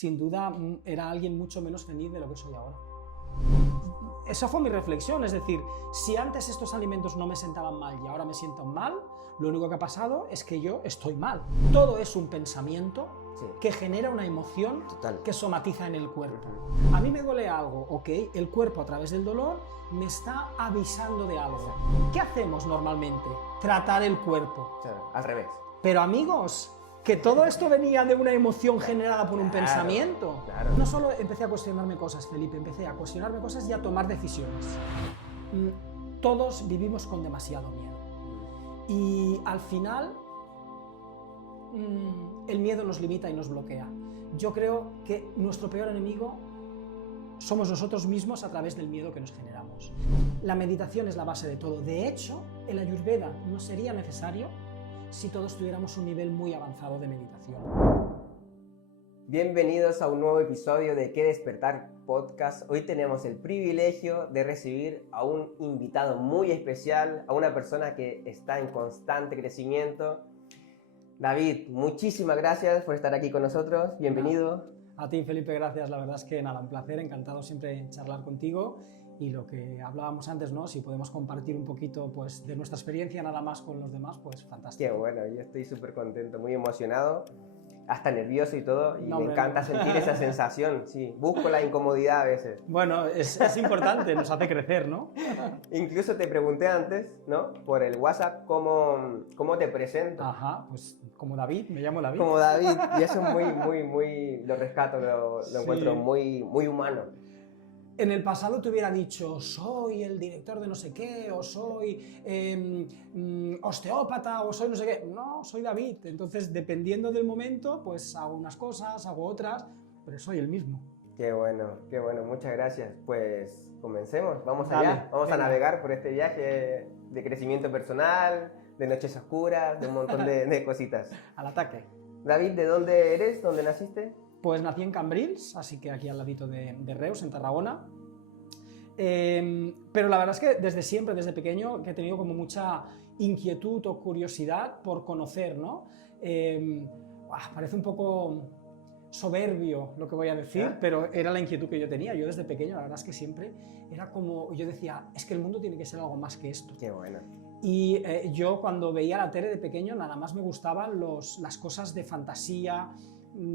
sin duda era alguien mucho menos feliz de lo que soy ahora. Esa fue mi reflexión, es decir, si antes estos alimentos no me sentaban mal y ahora me siento mal, lo único que ha pasado es que yo estoy mal. Todo es un pensamiento que genera una emoción que somatiza en el cuerpo. A mí me duele algo, ok, el cuerpo a través del dolor me está avisando de algo. ¿Qué hacemos normalmente? Tratar el cuerpo. Claro, al revés. Pero amigos, que todo esto venía de una emoción generada por un pensamiento. Claro. No solo empecé a cuestionarme cosas, Felipe, empecé a cuestionarme cosas y a tomar decisiones. Todos vivimos con demasiado miedo. Y al final, el miedo nos limita y nos bloquea. Yo creo que nuestro peor enemigo somos nosotros mismos a través del miedo que nos generamos. La meditación es la base de todo. De hecho, el Ayurveda no sería necesario si todos tuviéramos un nivel muy avanzado de meditación. Bienvenidos a un nuevo episodio de ¿Qué despertar? Podcast. Hoy tenemos el privilegio de recibir a un invitado muy especial, a una persona que está en constante crecimiento. David, muchísimas gracias por estar aquí con nosotros. Bienvenido. A ti, Felipe, gracias. La verdad es que nada, un placer, encantado siempre charlar contigo. Y lo que hablábamos antes, ¿no? Si podemos compartir un poquito pues, de nuestra experiencia nada más con los demás, pues fantástico. Qué bueno, yo estoy súper contento, muy emocionado, hasta nervioso y todo, y no, me encanta sentir esa sensación, sí. Busco la incomodidad a veces. Bueno, es importante, nos hace crecer, ¿no? Incluso te pregunté antes, ¿no? Por el WhatsApp, ¿cómo te presento? Ajá, pues como David, me llamo David. Como David, y eso es muy, lo rescato, lo encuentro muy humano. En el pasado te hubiera dicho, soy el director de no sé qué, o soy osteópata, o soy no sé qué. No, soy David. Entonces, dependiendo del momento, pues hago unas cosas, hago otras, pero soy el mismo. Qué bueno, muchas gracias. Pues comencemos, vamos Dale, allá. Vamos a navegar por este viaje de crecimiento personal, de noches oscuras, de un montón de cositas. Al ataque. David, ¿de dónde eres? ¿Dónde naciste? Pues nací en Cambrils, así que aquí al ladito de Reus, en Tarragona. Pero la verdad es que desde siempre, desde pequeño, que he tenido como mucha inquietud o curiosidad por conocer, ¿no? Parece un poco soberbio lo que voy a decir, pero era la inquietud que yo tenía. Yo desde pequeño, la verdad es que siempre era como, yo decía, es que el mundo tiene que ser algo más que esto. Qué bueno. Y yo cuando veía la tele de pequeño, nada más me gustaban las cosas de fantasía.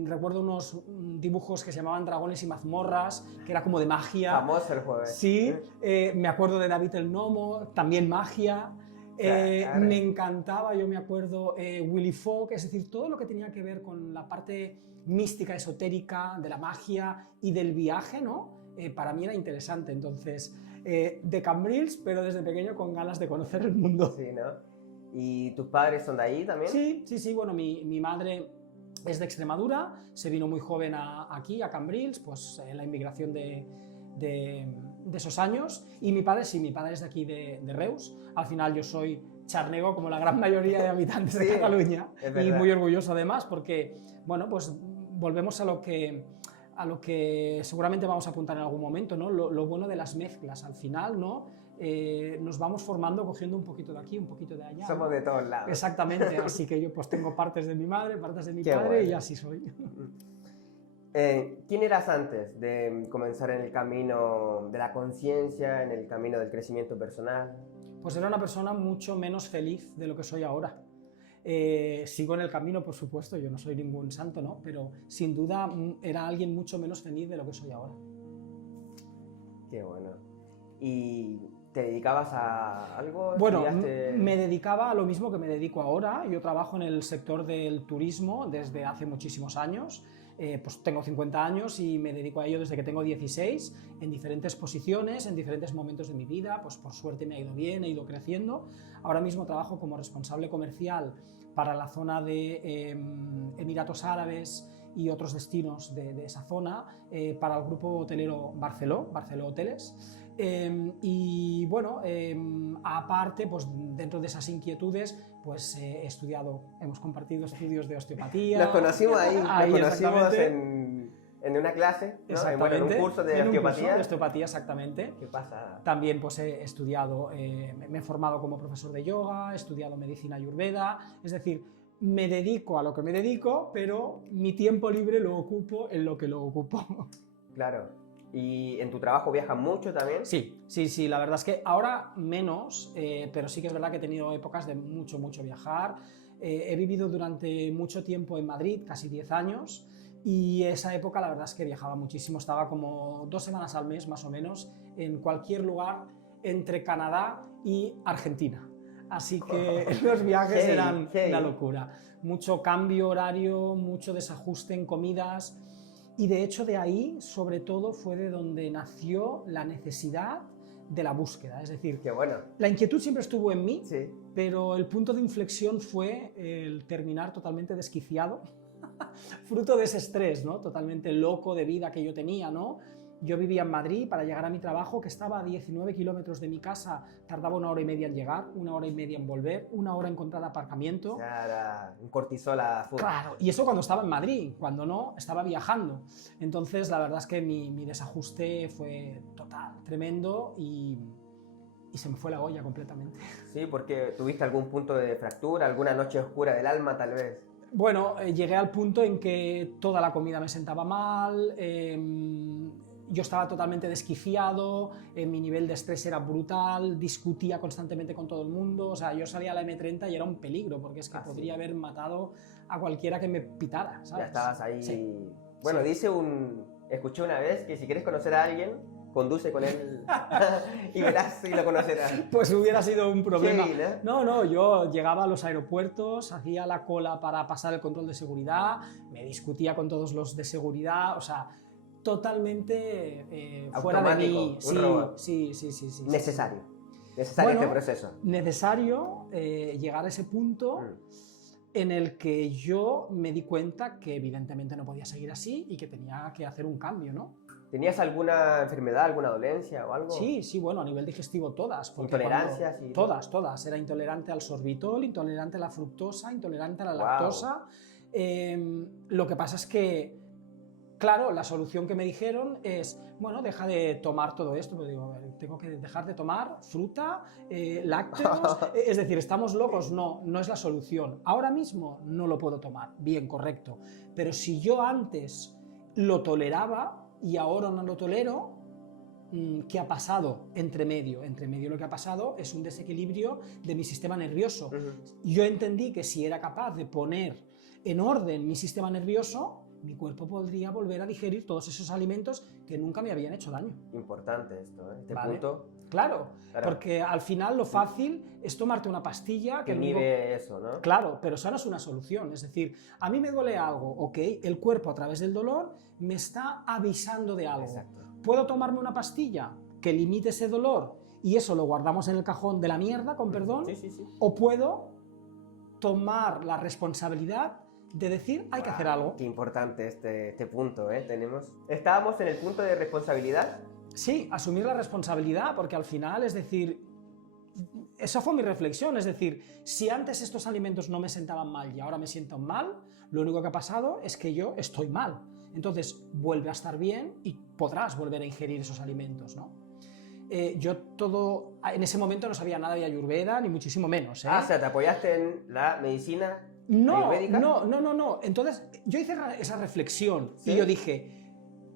Recuerdo unos dibujos que se llamaban Dragones y mazmorras, que era como de magia. Famoso el juego. Sí, me acuerdo de David el Gnomo, también magia. Claro. Me encantaba, yo me acuerdo, Willy Fogg, es decir, todo lo que tenía que ver con la parte mística, esotérica, de la magia y del viaje, ¿no? Para mí era interesante. Entonces, de Cambrils, pero desde pequeño con ganas de conocer el mundo. Sí, ¿no? ¿Y tus padres son de ahí también? Sí, bueno, mi madre es de Extremadura, se vino muy joven aquí, a Cambrils, pues en la inmigración de esos años, y mi padre es de aquí, de Reus. Al final yo soy charnego como la gran mayoría de habitantes de Cataluña, y muy orgulloso además, porque, bueno, pues volvemos a lo que seguramente vamos a apuntar en algún momento, ¿no? Lo bueno de las mezclas, al final, ¿no? Nos vamos formando cogiendo un poquito de aquí, un poquito de allá. Somos de todos lados. Exactamente, así que yo pues tengo partes de mi madre, partes de mi padre, bueno. Y así soy. ¿Quién eras antes de comenzar en el camino de la conciencia, en el camino del crecimiento personal? Pues era una persona mucho menos feliz de lo que soy ahora. Sigo en el camino, por supuesto, yo no soy ningún santo, ¿no? Pero sin duda era alguien mucho menos feliz de lo que soy ahora. Qué bueno. ¿Y te dedicabas a algo? Bueno, me dedicaba a lo mismo que me dedico ahora. Yo trabajo en el sector del turismo desde hace muchísimos años. Pues tengo 50 años y me dedico a ello desde que tengo 16, en diferentes posiciones, en diferentes momentos de mi vida. Pues por suerte me ha ido bien, he ido creciendo. Ahora mismo trabajo como responsable comercial para la zona de Emiratos Árabes y otros destinos de esa zona, para el grupo hotelero Barceló Hoteles. Y bueno, aparte, pues dentro de esas inquietudes, pues he estudiado, hemos compartido estudios de osteopatía. Nos conocimos ahí nos conocimos en una clase, ¿no? Exactamente. En un curso de osteopatía. Exactamente. ¿Qué pasa? También pues he estudiado, me he formado como profesor de yoga, he estudiado medicina ayurveda, es decir, me dedico a lo que me dedico, pero mi tiempo libre lo ocupo en lo que lo ocupo. Claro. ¿Y en tu trabajo viajas mucho también? Sí, la verdad es que ahora menos, pero sí que es verdad que he tenido épocas de mucho viajar. He vivido durante mucho tiempo en Madrid, casi 10 años, y esa época la verdad es que viajaba muchísimo, estaba como 2 semanas al mes más o menos en cualquier lugar entre Canadá y Argentina. Así que los viajes eran una locura. Mucho cambio horario, mucho desajuste en comidas. Y de hecho de ahí, sobre todo, fue de donde nació la necesidad de la búsqueda. Es decir, Qué bueno. La inquietud siempre estuvo en mí, Sí. pero el punto de inflexión fue el terminar totalmente desquiciado, fruto de ese estrés, ¿no? Totalmente loco de vida que yo tenía, ¿no? Yo vivía en Madrid, para llegar a mi trabajo, que estaba a 19 kilómetros de mi casa, tardaba 1 hora y media en llegar, 1 hora y media en volver, 1 hora en encontrar aparcamiento. O sea, era un cortisol a full. Claro, y eso cuando estaba en Madrid, cuando no, estaba viajando. Entonces, la verdad es que mi desajuste fue total, tremendo, y se me fue la olla completamente. Sí, porque tuviste algún punto de fractura, alguna noche oscura del alma, tal vez. Bueno, llegué al punto en que toda la comida me sentaba mal, yo estaba totalmente desquiciado, mi nivel de estrés era brutal, discutía constantemente con todo el mundo, o sea, yo salía a la M30 y era un peligro, porque es que podría haber matado a cualquiera que me pitara, ¿sabes? Ya estabas ahí. Sí. Bueno, escuché una vez que si quieres conocer a alguien, conduce con él y verás si lo conocerás. Pues hubiera sido un problema. Sí, No, yo llegaba a los aeropuertos, hacía la cola para pasar el control de seguridad, me discutía con todos los de seguridad, o sea, totalmente fuera de mí. Sí. Necesario Bueno, este proceso. Necesario llegar a ese punto en el que yo me di cuenta que evidentemente no podía seguir así y que tenía que hacer un cambio, ¿no? ¿Tenías alguna enfermedad, alguna dolencia o algo? Sí, bueno, a nivel digestivo todas. ¿Intolerancias? Todas. Era intolerante al sorbitol, intolerante a la fructosa, intolerante a la lactosa. Lo que pasa es que, claro, la solución que me dijeron es, bueno, deja de tomar todo esto. Pero digo, a ver, tengo que dejar de tomar fruta, lácteos. Es decir, ¿estamos locos? No es la solución. Ahora mismo no lo puedo tomar. Bien, correcto. Pero si yo antes lo toleraba y ahora no lo tolero, ¿qué ha pasado entre medio? Entre medio lo que ha pasado es un desequilibrio de mi sistema nervioso. Yo entendí que si era capaz de poner en orden mi sistema nervioso, mi cuerpo podría volver a digerir todos esos alimentos que nunca me habían hecho daño. Importante esto, ¿eh? Este ¿Vale? punto. Claro, porque al final lo fácil es tomarte una pastilla que inhibe eso, ¿no? Claro, pero eso no es una solución. Es decir, a mí me duele algo, ok, el cuerpo a través del dolor me está avisando de algo. Exacto. ¿Puedo tomarme una pastilla que limite ese dolor y eso lo guardamos en el cajón de la mierda, con perdón? Sí. ¿O puedo tomar la responsabilidad de decir, hay que hacer algo? Qué importante este punto, ¿eh? Estábamos en el punto de responsabilidad. Sí, asumir la responsabilidad, porque al final, es decir, esa fue mi reflexión, es decir, si antes estos alimentos no me sentaban mal y ahora me sientan mal, lo único que ha pasado es que yo estoy mal. Entonces, vuelve a estar bien y podrás volver a ingerir esos alimentos, ¿no? En ese momento no sabía nada de Ayurveda, ni muchísimo menos, ¿eh? O sea, ¿te apoyaste en la medicina ayurvédica? No. Entonces, yo hice esa reflexión y yo dije,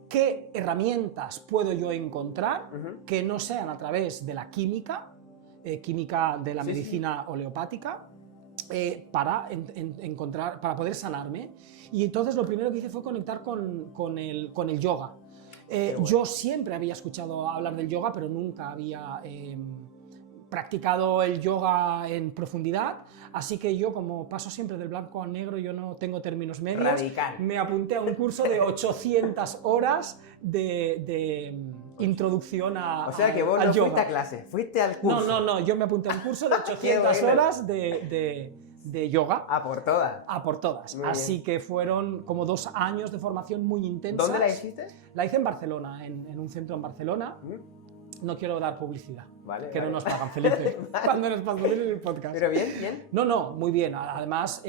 ¿qué herramientas puedo yo encontrar que no sean a través de la química de la medicina oleopática, para encontrar, para poder sanarme? Y entonces lo primero que hice fue conectar con el yoga. Bueno. Yo siempre había escuchado hablar del yoga, pero nunca había practicado el yoga en profundidad, así que yo, como paso siempre del blanco al negro, yo no tengo términos medios. Radical. Me apunté a un curso de 800 horas de introducción al yoga. O sea que vos no fuiste a clase, fuiste al curso. No, yo me apunté a un curso de 800 horas de yoga. A por todas. A por todas. Así que fueron como 2 años de formación muy intensas. ¿Dónde la hiciste? La hice en Barcelona, en un centro en Barcelona. No quiero dar publicidad, que no nos pagan, Felipe, cuando nos patrocinan el podcast. ¿Pero bien? No, muy bien. Además,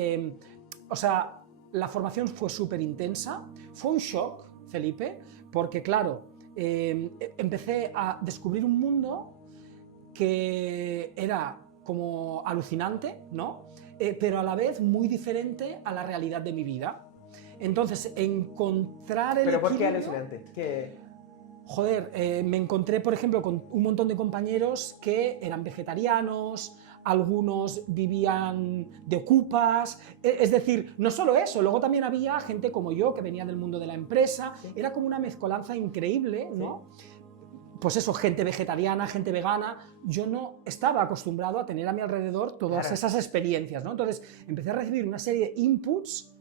o sea, la formación fue súper intensa. Fue un shock, Felipe, porque claro, empecé a descubrir un mundo que era como alucinante, ¿no? pero a la vez muy diferente a la realidad de mi vida. Entonces, encontrar el ¿Pero por qué equilibrio... alucinante? ¿Qué? Joder, me encontré, por ejemplo, con un montón de compañeros que eran vegetarianos, algunos vivían de ocupas, es decir, no solo eso, luego también había gente como yo que venía del mundo de la empresa, era como una mezcolanza increíble, ¿no? Sí. Pues eso, gente vegetariana, gente vegana, yo no estaba acostumbrado a tener a mi alrededor todas esas experiencias, ¿no? Entonces empecé a recibir una serie de inputs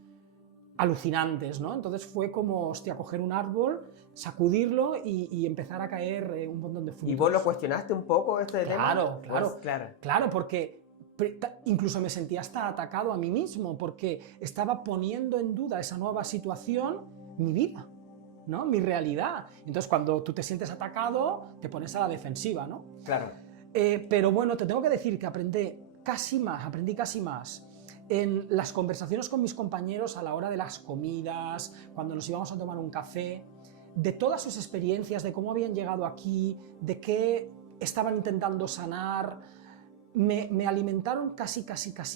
alucinantes, ¿no? Entonces fue como, hostia, coger un árbol, sacudirlo y empezar a caer un montón de frutos. ¿Y vos lo cuestionaste un poco este tema? Claro, porque incluso me sentía hasta atacado a mí mismo, porque estaba poniendo en duda esa nueva situación, mi vida, ¿no? Mi realidad. Entonces cuando tú te sientes atacado, te pones a la defensiva, ¿no? Claro. Pero bueno, te tengo que decir que aprendí casi más en las conversaciones con mis compañeros a la hora de las comidas, cuando nos íbamos a tomar un café, de todas sus experiencias, de cómo habían llegado aquí, de qué estaban intentando sanar, me alimentaron casi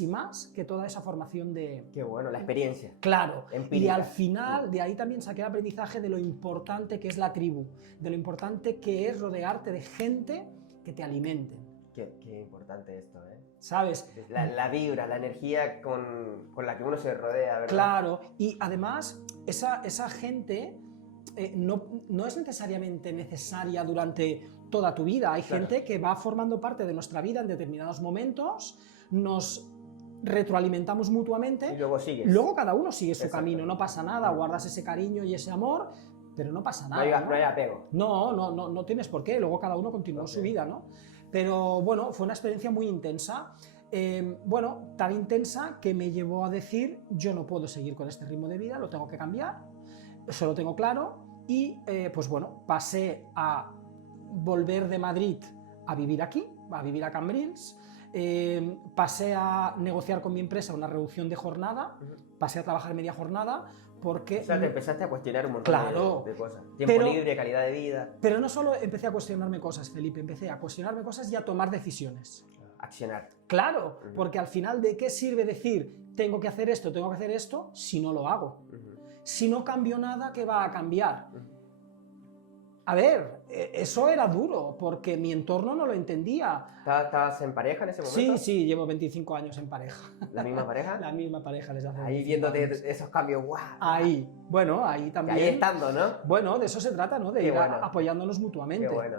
más que toda esa formación de... Qué bueno, la experiencia. Claro, empírica. Y al final de ahí también saqué el aprendizaje de lo importante que es la tribu, de lo importante que es rodearte de gente que te alimenten. Qué importante esto, ¿eh? ¿Sabes? La vibra, la energía con la que uno se rodea, ¿verdad? Claro, y además esa gente no es necesariamente necesaria durante toda tu vida. Hay gente que va formando parte de nuestra vida en determinados momentos, nos retroalimentamos mutuamente, y luego sigues. Luego cada uno sigue su camino, no pasa nada, guardas ese cariño y ese amor, pero no pasa nada. No hay apego. No tienes por qué, luego cada uno continúa su vida, ¿no? Pero bueno, fue una experiencia muy intensa. Tan intensa que me llevó a decir, yo no puedo seguir con este ritmo de vida, lo tengo que cambiar, eso lo tengo claro, y pues bueno, pasé a volver de Madrid a vivir aquí, a vivir a Cambrils, pasé a negociar con mi empresa una reducción de jornada, pasé a trabajar media jornada, porque... O sea, te empezaste a cuestionar un montón de cosas. Tiempo libre, calidad de vida... Pero no solo empecé a cuestionarme cosas, Felipe, empecé a cuestionarme cosas y a tomar decisiones. Accionar. Claro, porque al final, ¿de qué sirve decir tengo que hacer esto, si no lo hago? Si no cambio nada, ¿qué va a cambiar? A ver, eso era duro, porque mi entorno no lo entendía. ¿Estabas en pareja en ese momento? Sí, llevo 25 años en pareja. ¿La misma pareja? La misma pareja desde hace ahí viéndote esos cambios, ¡guau! Ahí, bueno, ahí también. Ahí estando, ¿no? Bueno, de eso se trata, ¿no? De ir apoyándonos mutuamente. Qué bueno.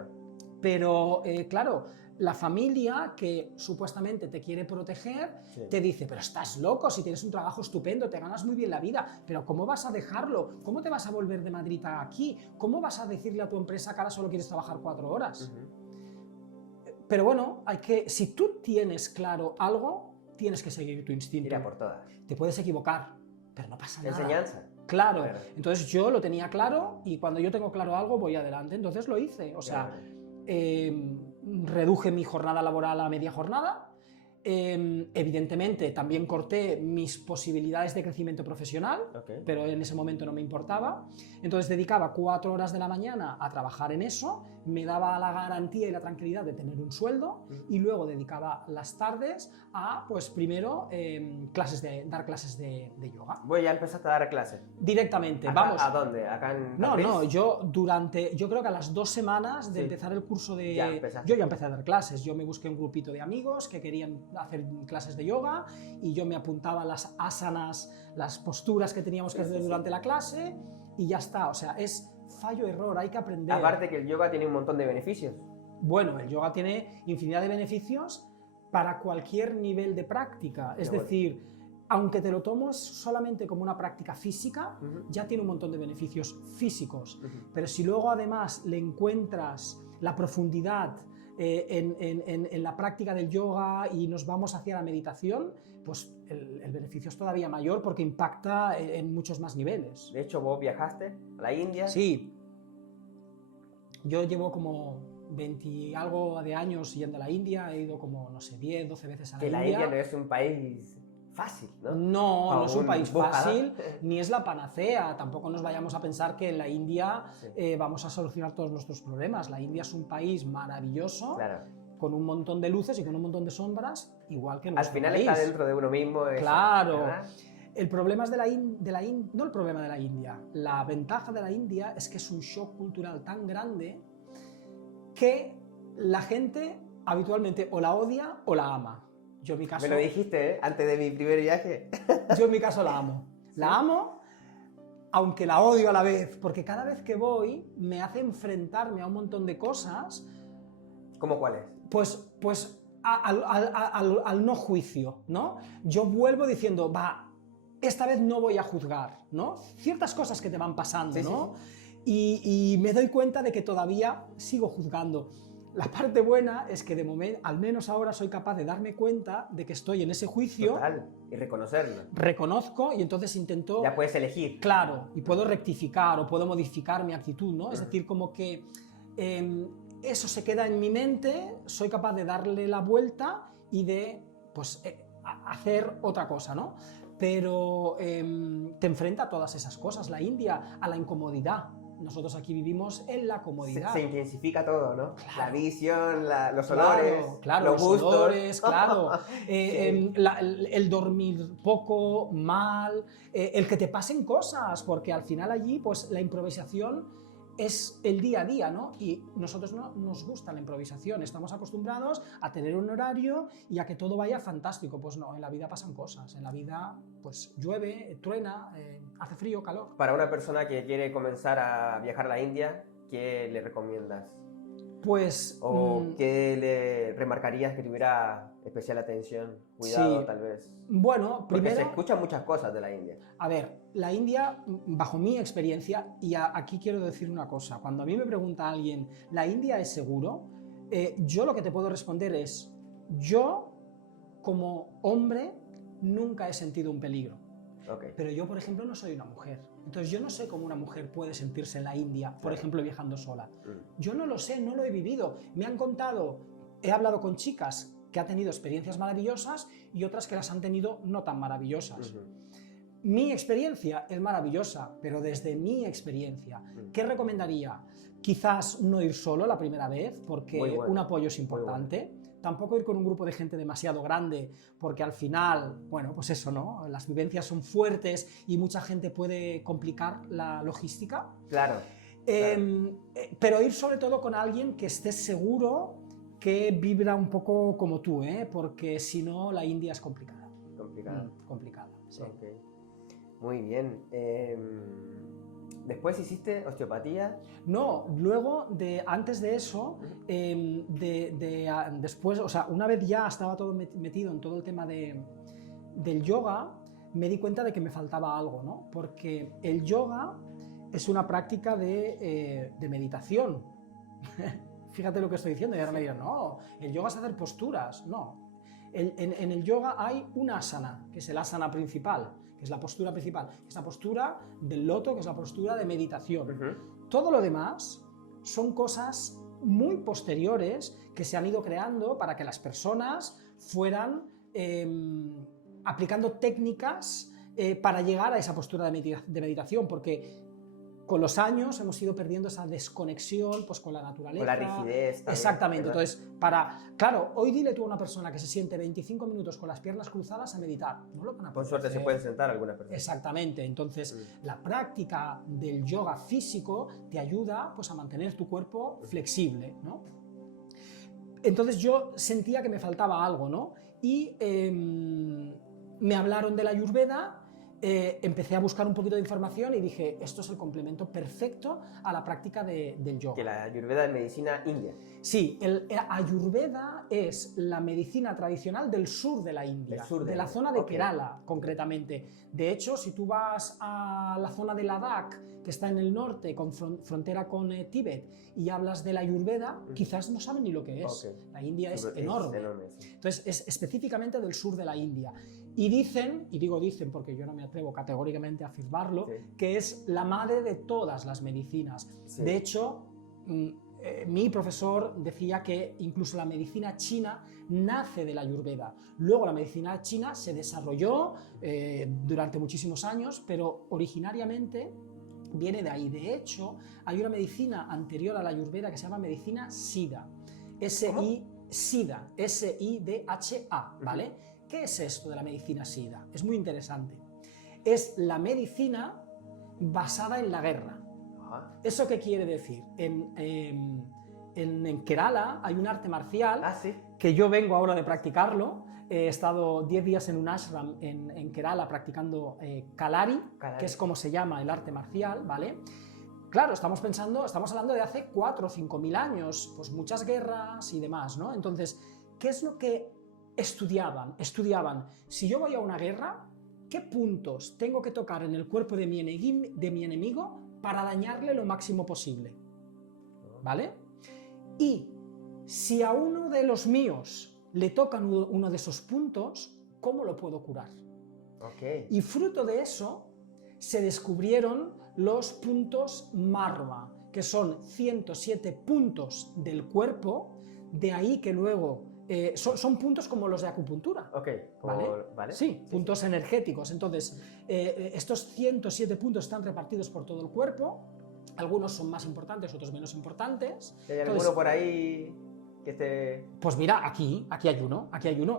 Pero, claro, la familia que supuestamente te quiere proteger, te dice, pero estás loco, si tienes un trabajo estupendo, te ganas muy bien la vida, pero ¿cómo vas a dejarlo? ¿Cómo te vas a volver de Madrid a aquí? ¿Cómo vas a decirle a tu empresa que ahora solo quieres trabajar 4 horas? Pero bueno, si tú tienes claro algo, tienes que seguir tu instinto. Tira por todas. Te puedes equivocar, pero no pasa nada. Enseñanza. Claro. Entonces yo lo tenía claro y cuando yo tengo claro algo voy adelante, entonces lo hice. O sea, reduje mi jornada laboral a media jornada. Evidentemente también corté mis posibilidades de crecimiento profesional, pero en ese momento no me importaba. Entonces dedicaba 4 horas de la mañana a trabajar en eso, me daba la garantía y la tranquilidad de tener un sueldo y luego dedicaba las tardes a, pues primero, dar clases de yoga. Vos ya empezaste a dar clases. Directamente, vamos. ¿A dónde? ¿Acá en Madrid? No, yo creo que a las 2 semanas de empezar el curso yo ya empecé a dar clases. Yo me busqué un grupito de amigos que querían hacer clases de yoga y yo me apuntaba a las asanas, las posturas que teníamos que hacer durante la clase y ya está. O sea, es fallo-error, hay que aprender. Aparte que el yoga tiene un montón de beneficios. Bueno, el yoga tiene infinidad de beneficios para cualquier nivel de práctica. Es decir, aunque te lo tomes solamente como una práctica física, ya tiene un montón de beneficios físicos. Pero si luego además le encuentras la profundidad en la práctica del yoga y nos vamos hacia la meditación, pues el beneficio es todavía mayor porque impacta en muchos más niveles. De hecho, vos viajaste a la India. Sí. Yo llevo como 20 y algo de años yendo a la India, he ido como, no sé, 10, 12 veces a la India. Que la India no es un país fácil, ¿no? No es un país fácil, ni es la panacea. Tampoco nos vayamos a pensar que en la India vamos a solucionar todos nuestros problemas. La India es un país maravilloso, con un montón de luces y con un montón de sombras, igual que en Al nuestro final país. está dentro de uno mismo. Eso, Claro. ¿verdad? El problema es no el problema de la India. La ventaja de la India es que es un shock cultural tan grande que la gente habitualmente o la odia o la ama. Yo en mi caso, Me lo dijiste, ¿eh? Antes de mi primer viaje. yo en mi caso la amo. La amo, aunque la odio a la vez, porque cada vez que voy me hace enfrentarme a un montón de cosas, ¿Cómo cuál es? pues al no juicio, ¿no? Yo vuelvo diciendo, va, esta vez no voy a juzgar, ¿no? Ciertas cosas que te van pasando, Sí, ¿no? Y me doy cuenta de que todavía sigo juzgando. La parte buena es que de momento, al menos ahora soy capaz de darme cuenta de que estoy en ese juicio, Total. Y reconocerlo. reconozco y entonces intento... Ya puedes elegir. Claro, y puedo rectificar o puedo modificar mi actitud, ¿no? Es Ujú. decir, como que eso se queda en mi mente, soy capaz de darle la vuelta y de, pues, hacer otra cosa, ¿no? Pero te enfrenta a todas esas cosas, la India, a la incomodidad. Nosotros aquí vivimos en la comodidad. Se intensifica todo, ¿no? Claro. La visión, los Claro, olores, claro, los los gustos. olores, claro. Sí. El dormir poco, mal, el que te pasen cosas, porque al final allí, pues la improvisación es el día a día, ¿no? Y nosotros no nos gusta la improvisación, estamos acostumbrados a tener un horario y a que todo vaya fantástico. Pues no, en la vida pasan cosas, en la vida pues llueve, truena, hace frío, calor. Para una persona que quiere comenzar a viajar a la India, ¿qué le recomiendas? Pues... ¿O qué le remarcarías que tuviera especial atención, cuidado, sí. tal vez? Bueno, Porque primero... se escuchan muchas cosas de la India. A ver, la India, bajo mi experiencia, y aquí quiero decir una cosa, cuando a mí me pregunta alguien, ¿la India es seguro? Yo lo que te puedo responder es, yo como hombre nunca he sentido un peligro, Okay. pero yo, por ejemplo, no soy una mujer, entonces yo no sé cómo una mujer puede sentirse en la India, por Claro. ejemplo, viajando sola. Mm. Yo no lo sé, no lo he vivido, me han contado, he hablado con chicas que han tenido experiencias maravillosas y otras que las han tenido no tan maravillosas. Ujú. Mi experiencia es maravillosa, pero desde mi experiencia, ¿qué recomendaría? Quizás no ir solo la primera vez, porque Muy bueno, un apoyo es importante. Tampoco ir con un grupo de gente demasiado grande, porque al final, bueno, pues eso, ¿no? Las vivencias son fuertes y mucha gente puede complicar la logística. Claro. Pero ir sobre todo con alguien que esté seguro que vibra un poco como tú, porque si no, la India es complicada. Complicado. Complicada, sí. Okay. Muy bien. ¿Después hiciste osteopatía? No, luego, antes de eso, después, o sea, una vez ya estaba todo metido en todo el tema del yoga, me di cuenta de que me faltaba algo, ¿no? Porque el yoga es una práctica de meditación. Fíjate lo que estoy diciendo y ahora me dirán, no, el yoga es hacer posturas. No, en el yoga hay un asana, que es el asana principal, que es la postura principal, que es la postura del loto, que es la postura de meditación. Uh-huh. Todo lo demás son cosas muy posteriores que se han ido creando para que las personas fueran aplicando técnicas para llegar a esa postura de meditación, porque con los años hemos ido perdiendo esa desconexión pues, con la naturaleza. Con la rigidez. También, exactamente. ¿verdad? Entonces, claro, hoy dile tú a una persona que se siente 25 minutos con las piernas cruzadas a meditar. No lo van a poder Con suerte hacer. se pueden sentar algunas personas. Exactamente. Entonces, la práctica del yoga físico te ayuda pues, a mantener tu cuerpo flexible, ¿no? Entonces yo sentía que me faltaba algo, ¿no? Y me hablaron de la Ayurveda. Empecé a buscar un poquito de información y dije, esto es el complemento perfecto a la práctica del yoga. Que la Ayurveda es medicina india. Sí, el Ayurveda es la medicina tradicional del sur de la India, de la zona de Kerala, concretamente. De hecho, si tú vas a la zona de Ladakh, que está en el norte, con frontera con Tíbet, y hablas de la Ayurveda, quizás no saben ni lo que es. La India es enorme. Sí. Entonces, es específicamente del sur de la India. Y dicen, y digo dicen porque yo no me atrevo categóricamente a afirmarlo, que es la madre de todas las medicinas. Sí. De hecho, mi profesor decía que incluso la medicina china nace de la Ayurveda. Luego la medicina china se desarrolló durante muchísimos años, pero originariamente viene de ahí. De hecho, hay una medicina anterior a la Ayurveda que se llama medicina Siddha. SIDA, S-I-D-H-A, ¿vale? ¿Qué es esto de la medicina SIDA? Es muy interesante. Es la medicina basada en la guerra. ¿Eso qué quiere decir? En Kerala hay un arte marcial ¿sí? que yo vengo ahora de practicarlo. He estado 10 días en un ashram en Kerala practicando Kalari, que es como se llama el arte marcial, ¿vale? Claro, estamos hablando de hace 4 o 5 mil años, pues muchas guerras y demás, ¿no? Entonces, ¿qué es lo que estudiaban? Estudiaban, si yo voy a una guerra, ¿qué puntos tengo que tocar en el cuerpo de mi enemigo para dañarle lo máximo posible? ¿Vale? Y si a uno de los míos le tocan uno de esos puntos, ¿cómo lo puedo curar? Okay. Y fruto de eso se descubrieron los puntos Marma, que son 107 puntos del cuerpo, de ahí que luego son puntos como los de acupuntura. Okay. ¿Vale? Sí, puntos energéticos. Entonces, estos 107 puntos están repartidos por todo el cuerpo. Algunos son más importantes, otros menos importantes. ¿Hay alguno por ahí que esté...? Pues mira, aquí hay uno.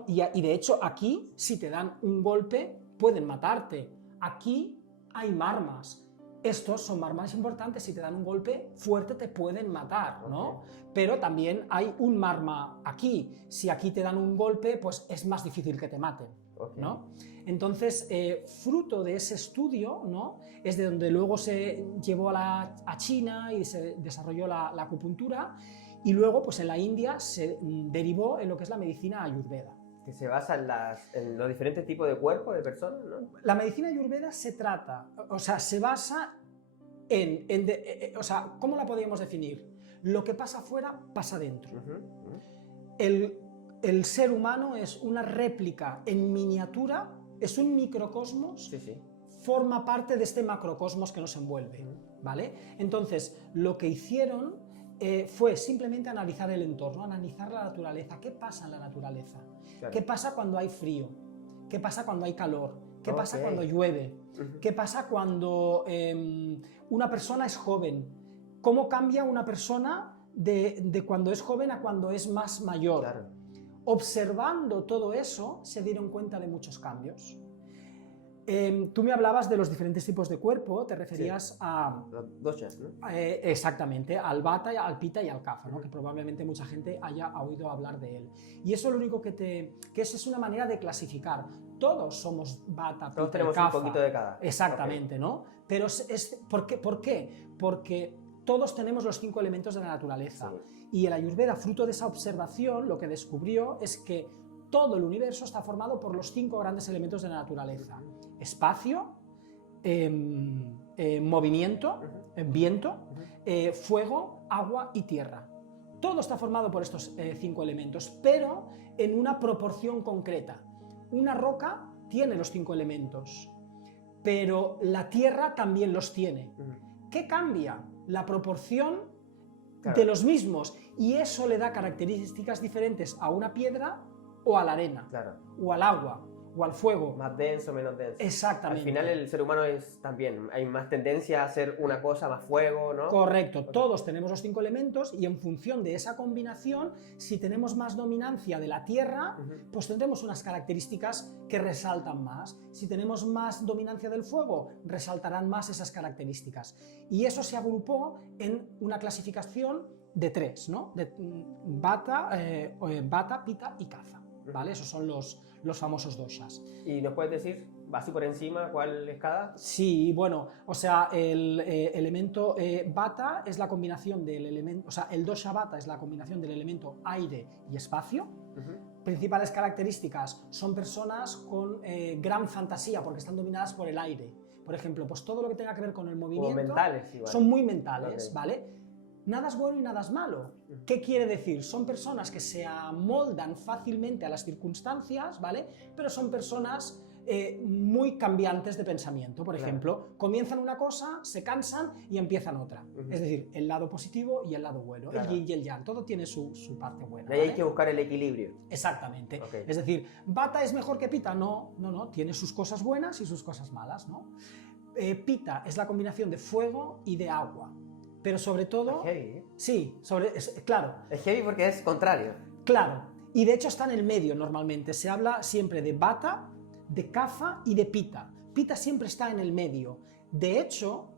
Y de hecho, aquí, si te dan un golpe, pueden matarte. Aquí hay marmas. Estos son marmas importantes, si te dan un golpe fuerte te pueden matar, ¿no? Okay. Pero también hay un marma aquí. Si aquí te dan un golpe, pues es más difícil que te maten, okay, ¿no? Entonces, fruto de ese estudio, ¿no?, es de donde luego se llevó a China y se desarrolló la acupuntura, y luego pues en la India se derivó en lo que es la medicina ayurveda. Que se basa en los diferentes tipos de cuerpos de personas, ¿no? La medicina ayurveda se basa o sea, ¿cómo la podríamos definir? Lo que pasa afuera, pasa dentro. El ser humano es una réplica en miniatura, es un microcosmos, sí. Forma parte de este macrocosmos que nos envuelve, ¿vale? Entonces, lo que hicieron fue simplemente analizar el entorno, analizar la naturaleza. ¿Qué pasa en la naturaleza? Claro. ¿Qué pasa cuando hay frío? ¿Qué pasa cuando hay calor? ¿Qué pasa cuando llueve? ¿Qué pasa cuando una persona es joven? ¿Cómo cambia una persona de cuando es joven a cuando es más mayor? Claro. Observando todo eso, se dieron cuenta de muchos cambios. Tú me hablabas de los diferentes tipos de cuerpo, te referías a... Los doshas, ¿no? Exactamente, al Vata, al Pitta y al Kapha, ¿no? Que probablemente mucha gente haya oído hablar de él. Y eso lo único que es una manera de clasificar. Todos somos Vata, Pitta, todos tenemos Kapha. Un poquito de cada. Exactamente, okay, ¿no? Pero ¿por qué? Porque todos tenemos los 5 elementos de la naturaleza. Sí. Y el Ayurveda, fruto de esa observación, lo que descubrió es que todo el universo está formado por los 5 grandes elementos de la naturaleza. Espacio, movimiento, viento, fuego, agua y tierra. Todo está formado por estos 5 elementos, pero en una proporción concreta. Una roca tiene los 5 elementos, pero la tierra también los tiene. ¿Qué cambia? La proporción, claro, de los mismos, y eso le da características diferentes a una piedra o a la arena, claro, o al agua, o al fuego. Más denso, menos denso. Exactamente. Al final el ser humano hay más tendencia a hacer una cosa, más fuego, ¿no? Correcto. Okay. Todos tenemos los 5 elementos y en función de esa combinación, si tenemos más dominancia de la tierra, pues tendremos unas características que resaltan más. Si tenemos más dominancia del fuego, resaltarán más esas características. Y eso se agrupó en una clasificación de 3, ¿no? De Vata, Pitta y Kapha, ¿vale? Esos son los famosos doshas. ¿Y nos puedes decir, así por encima, cuál es cada? Sí, bueno, o sea, el elemento Vata es la combinación del elemento, o sea, el dosha Vata es la combinación del elemento aire y espacio. Principales características son personas con gran fantasía porque están dominadas por el aire. Por ejemplo, pues todo lo que tenga que ver con el movimiento. Como mentales, igual. Son muy mentales, okay, ¿vale? Nada es bueno y nada es malo. ¿Qué quiere decir? Son personas que se amoldan fácilmente a las circunstancias, ¿vale? Pero son personas muy cambiantes de pensamiento. Por ejemplo, comienzan una cosa, se cansan y empiezan otra. Es decir, el lado positivo y el lado bueno, el yin y el yang. Todo tiene su parte buena. Ahí hay que buscar el equilibrio. Exactamente. Es decir, ¿Vata es mejor que Pitta? No, tiene sus cosas buenas y sus cosas malas, ¿no? Pitta es la combinación de fuego y de agua. Pero sobre todo... Es heavy, ¿eh? Sí, claro. Es heavy porque es contrario. Claro, y de hecho está en el medio normalmente. Se habla siempre de Vata, de Kapha y de Pitta. Pitta siempre está en el medio. De hecho,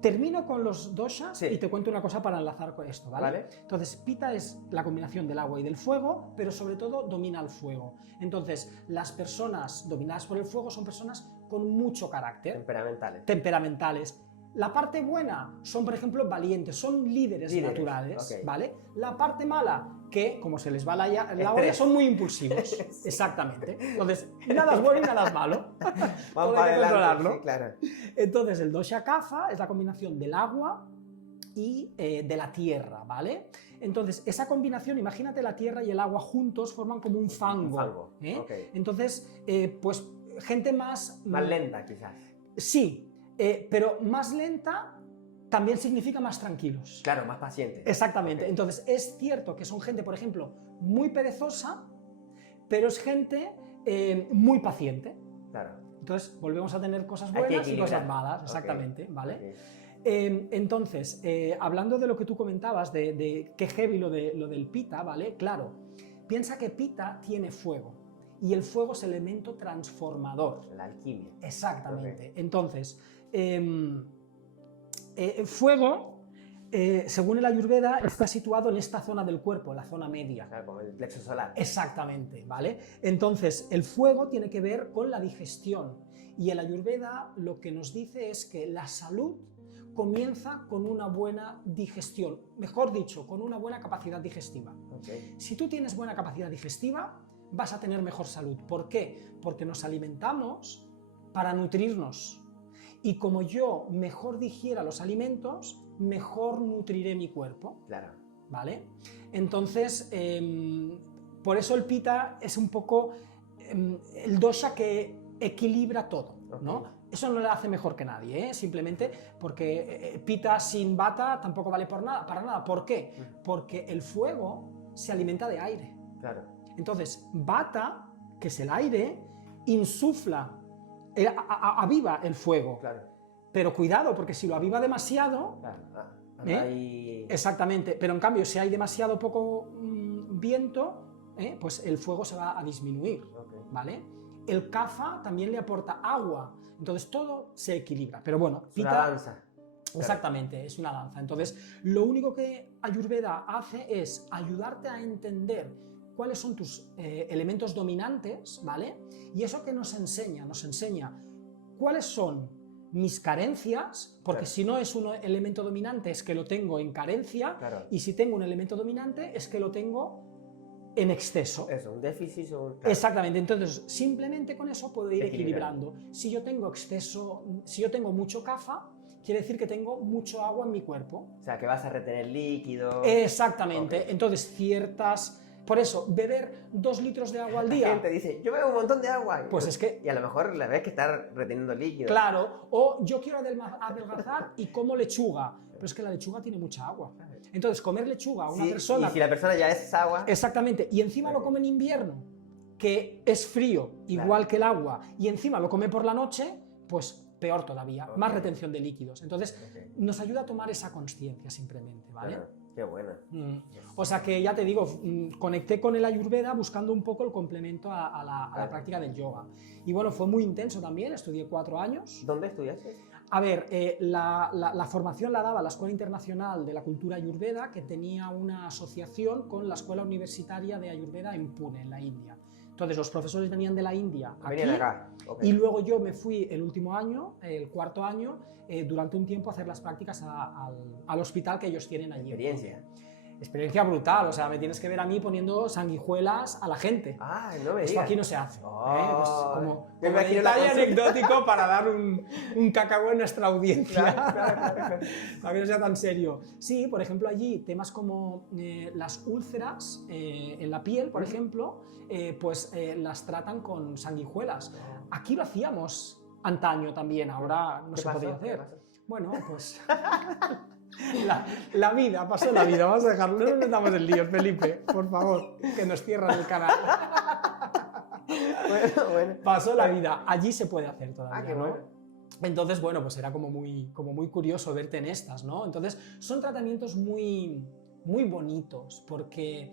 termino con los doshas y te cuento una cosa para enlazar con esto, ¿vale? Entonces, Pitta es la combinación del agua y del fuego, pero sobre todo domina el fuego. Entonces, las personas dominadas por el fuego son personas con mucho carácter. Temperamentales. La parte buena son, por ejemplo, valientes, son líderes naturales, ¿vale? La parte mala, que como se les va la olla, son muy impulsivos. Sí. Exactamente. Entonces, nada es bueno y nada es malo. Todo hay que controlarlo. Sí, claro. Entonces, el dosha Kapha es la combinación del agua y de la tierra, ¿vale? Entonces, esa combinación, imagínate la tierra y el agua juntos forman como un fango. Entonces, pues, gente más lenta, quizás. Sí. Pero más lenta también significa más tranquilos. Claro, más pacientes. Exactamente. Entonces, es cierto que son gente, por ejemplo, muy perezosa, pero es gente muy paciente. Claro. Entonces, volvemos a tener cosas buenas y cosas malas. Exactamente, ¿vale? Entonces, hablando de lo que tú comentabas, de qué heavy lo del Pitta, ¿vale? Claro, piensa que Pitta tiene fuego. Y el fuego es elemento transformador. La alquimia. Exactamente. Entonces, fuego, según el Ayurveda, está situado en esta zona del cuerpo, la zona media. Claro, como el plexo solar. Exactamente, ¿vale? Entonces, el fuego tiene que ver con la digestión. Y el Ayurveda lo que nos dice es que la salud comienza con una buena digestión. Mejor dicho, con una buena capacidad digestiva. Si tú tienes buena capacidad digestiva, vas a tener mejor salud. ¿Por qué? Porque nos alimentamos para nutrirnos. Y como yo mejor digiera los alimentos, mejor nutriré mi cuerpo. Claro. ¿Vale? Entonces, por eso el Pitta es un poco el dosha que equilibra todo, ¿no? Eso no le hace mejor que nadie, ¿eh? Simplemente porque Pitta sin Vata tampoco vale para nada. ¿Por qué? Porque el fuego se alimenta de aire. Claro. Entonces, Vata, que es el aire, insufla, aviva el fuego. Claro. Pero cuidado, porque si lo aviva demasiado... Exactamente, pero en cambio, si hay demasiado poco viento, pues el fuego se va a disminuir, ¿vale? El Kapha también le aporta agua, entonces todo se equilibra. Pero bueno, Pitta... Es una danza. Exactamente, es una danza. Entonces, lo único que Ayurveda hace es ayudarte a entender cuáles son tus elementos dominantes, ¿vale? Y eso que nos enseña cuáles son mis carencias, porque si no es un elemento dominante es que lo tengo en carencia, y si tengo un elemento dominante es que lo tengo en exceso. Eso, un déficit o un... Exactamente, entonces simplemente con eso puedo ir equilibrando. Si yo tengo exceso, si yo tengo mucho Kapha, quiere decir que tengo mucho agua en mi cuerpo. O sea, que vas a retener líquido. Exactamente, entonces ciertas... Por eso, beber 2 litros de agua al día... La gente dice, yo bebo un montón de agua. Pues es que... Y a lo mejor la ves que está reteniendo líquido. Claro, o yo quiero adelgazar y como lechuga. Pero es que la lechuga tiene mucha agua. Entonces, comer lechuga a una persona... Y si la persona ya es agua... Exactamente, y encima lo come en invierno, que es frío, igual que el agua, y encima lo come por la noche, pues peor todavía, más retención de líquidos. Entonces, nos ayuda a tomar esa conciencia simplemente, ¿vale? Qué bueno. O sea que ya te digo, conecté con el Ayurveda buscando un poco el complemento a la práctica del yoga. Y bueno, fue muy intenso también, estudié 4 años. ¿Dónde estudiaste? A ver, la formación la daba la Escuela Internacional de la Cultura Ayurveda, que tenía una asociación con la Escuela Universitaria de Ayurveda en Pune, en la India. Entonces los profesores venían de la India aquí, y luego yo me fui el último año, el 4.º año, durante un tiempo a hacer las prácticas al hospital que ellos tienen allí. Experiencia brutal, o sea, me tienes que ver a mí poniendo sanguijuelas a la gente. No me Esto digas. aquí no se hace. Pues como detalle anecdótico para dar un cacao en nuestra audiencia. Claro. Para que no sea tan serio. Sí, por ejemplo, allí temas como las úlceras en la piel, por ejemplo, pues las tratan con sanguijuelas. Aquí lo hacíamos antaño también, ahora no se podía hacer. Bueno, pues... La vida, pasó la vida, vamos a dejarlo, no nos metamos en líos, Felipe, por favor, que nos cierran el canal. Bueno. Pasó la vida, allí se puede hacer todavía, qué bueno. Entonces, bueno, pues era como muy curioso verte en estas, ¿no? Entonces, son tratamientos muy muy bonitos, porque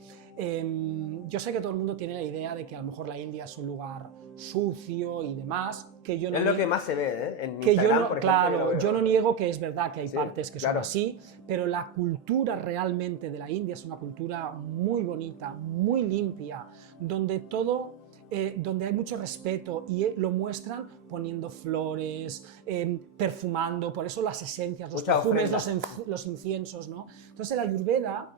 yo sé que todo el mundo tiene la idea de que a lo mejor la India es un lugar sucio y demás, que yo no Es lo que más se ve, ¿eh? En que Instagram, yo no, por ejemplo, claro, veo. yo no niego que es verdad que hay Sí, partes que son claro. así, pero la cultura realmente de la India es una cultura muy bonita, muy limpia, donde todo, donde hay mucho respeto y lo muestran poniendo flores, perfumando, por eso las esencias, los Mucha perfumes, ofrenda. los inciensos, ¿no? Entonces el Ayurveda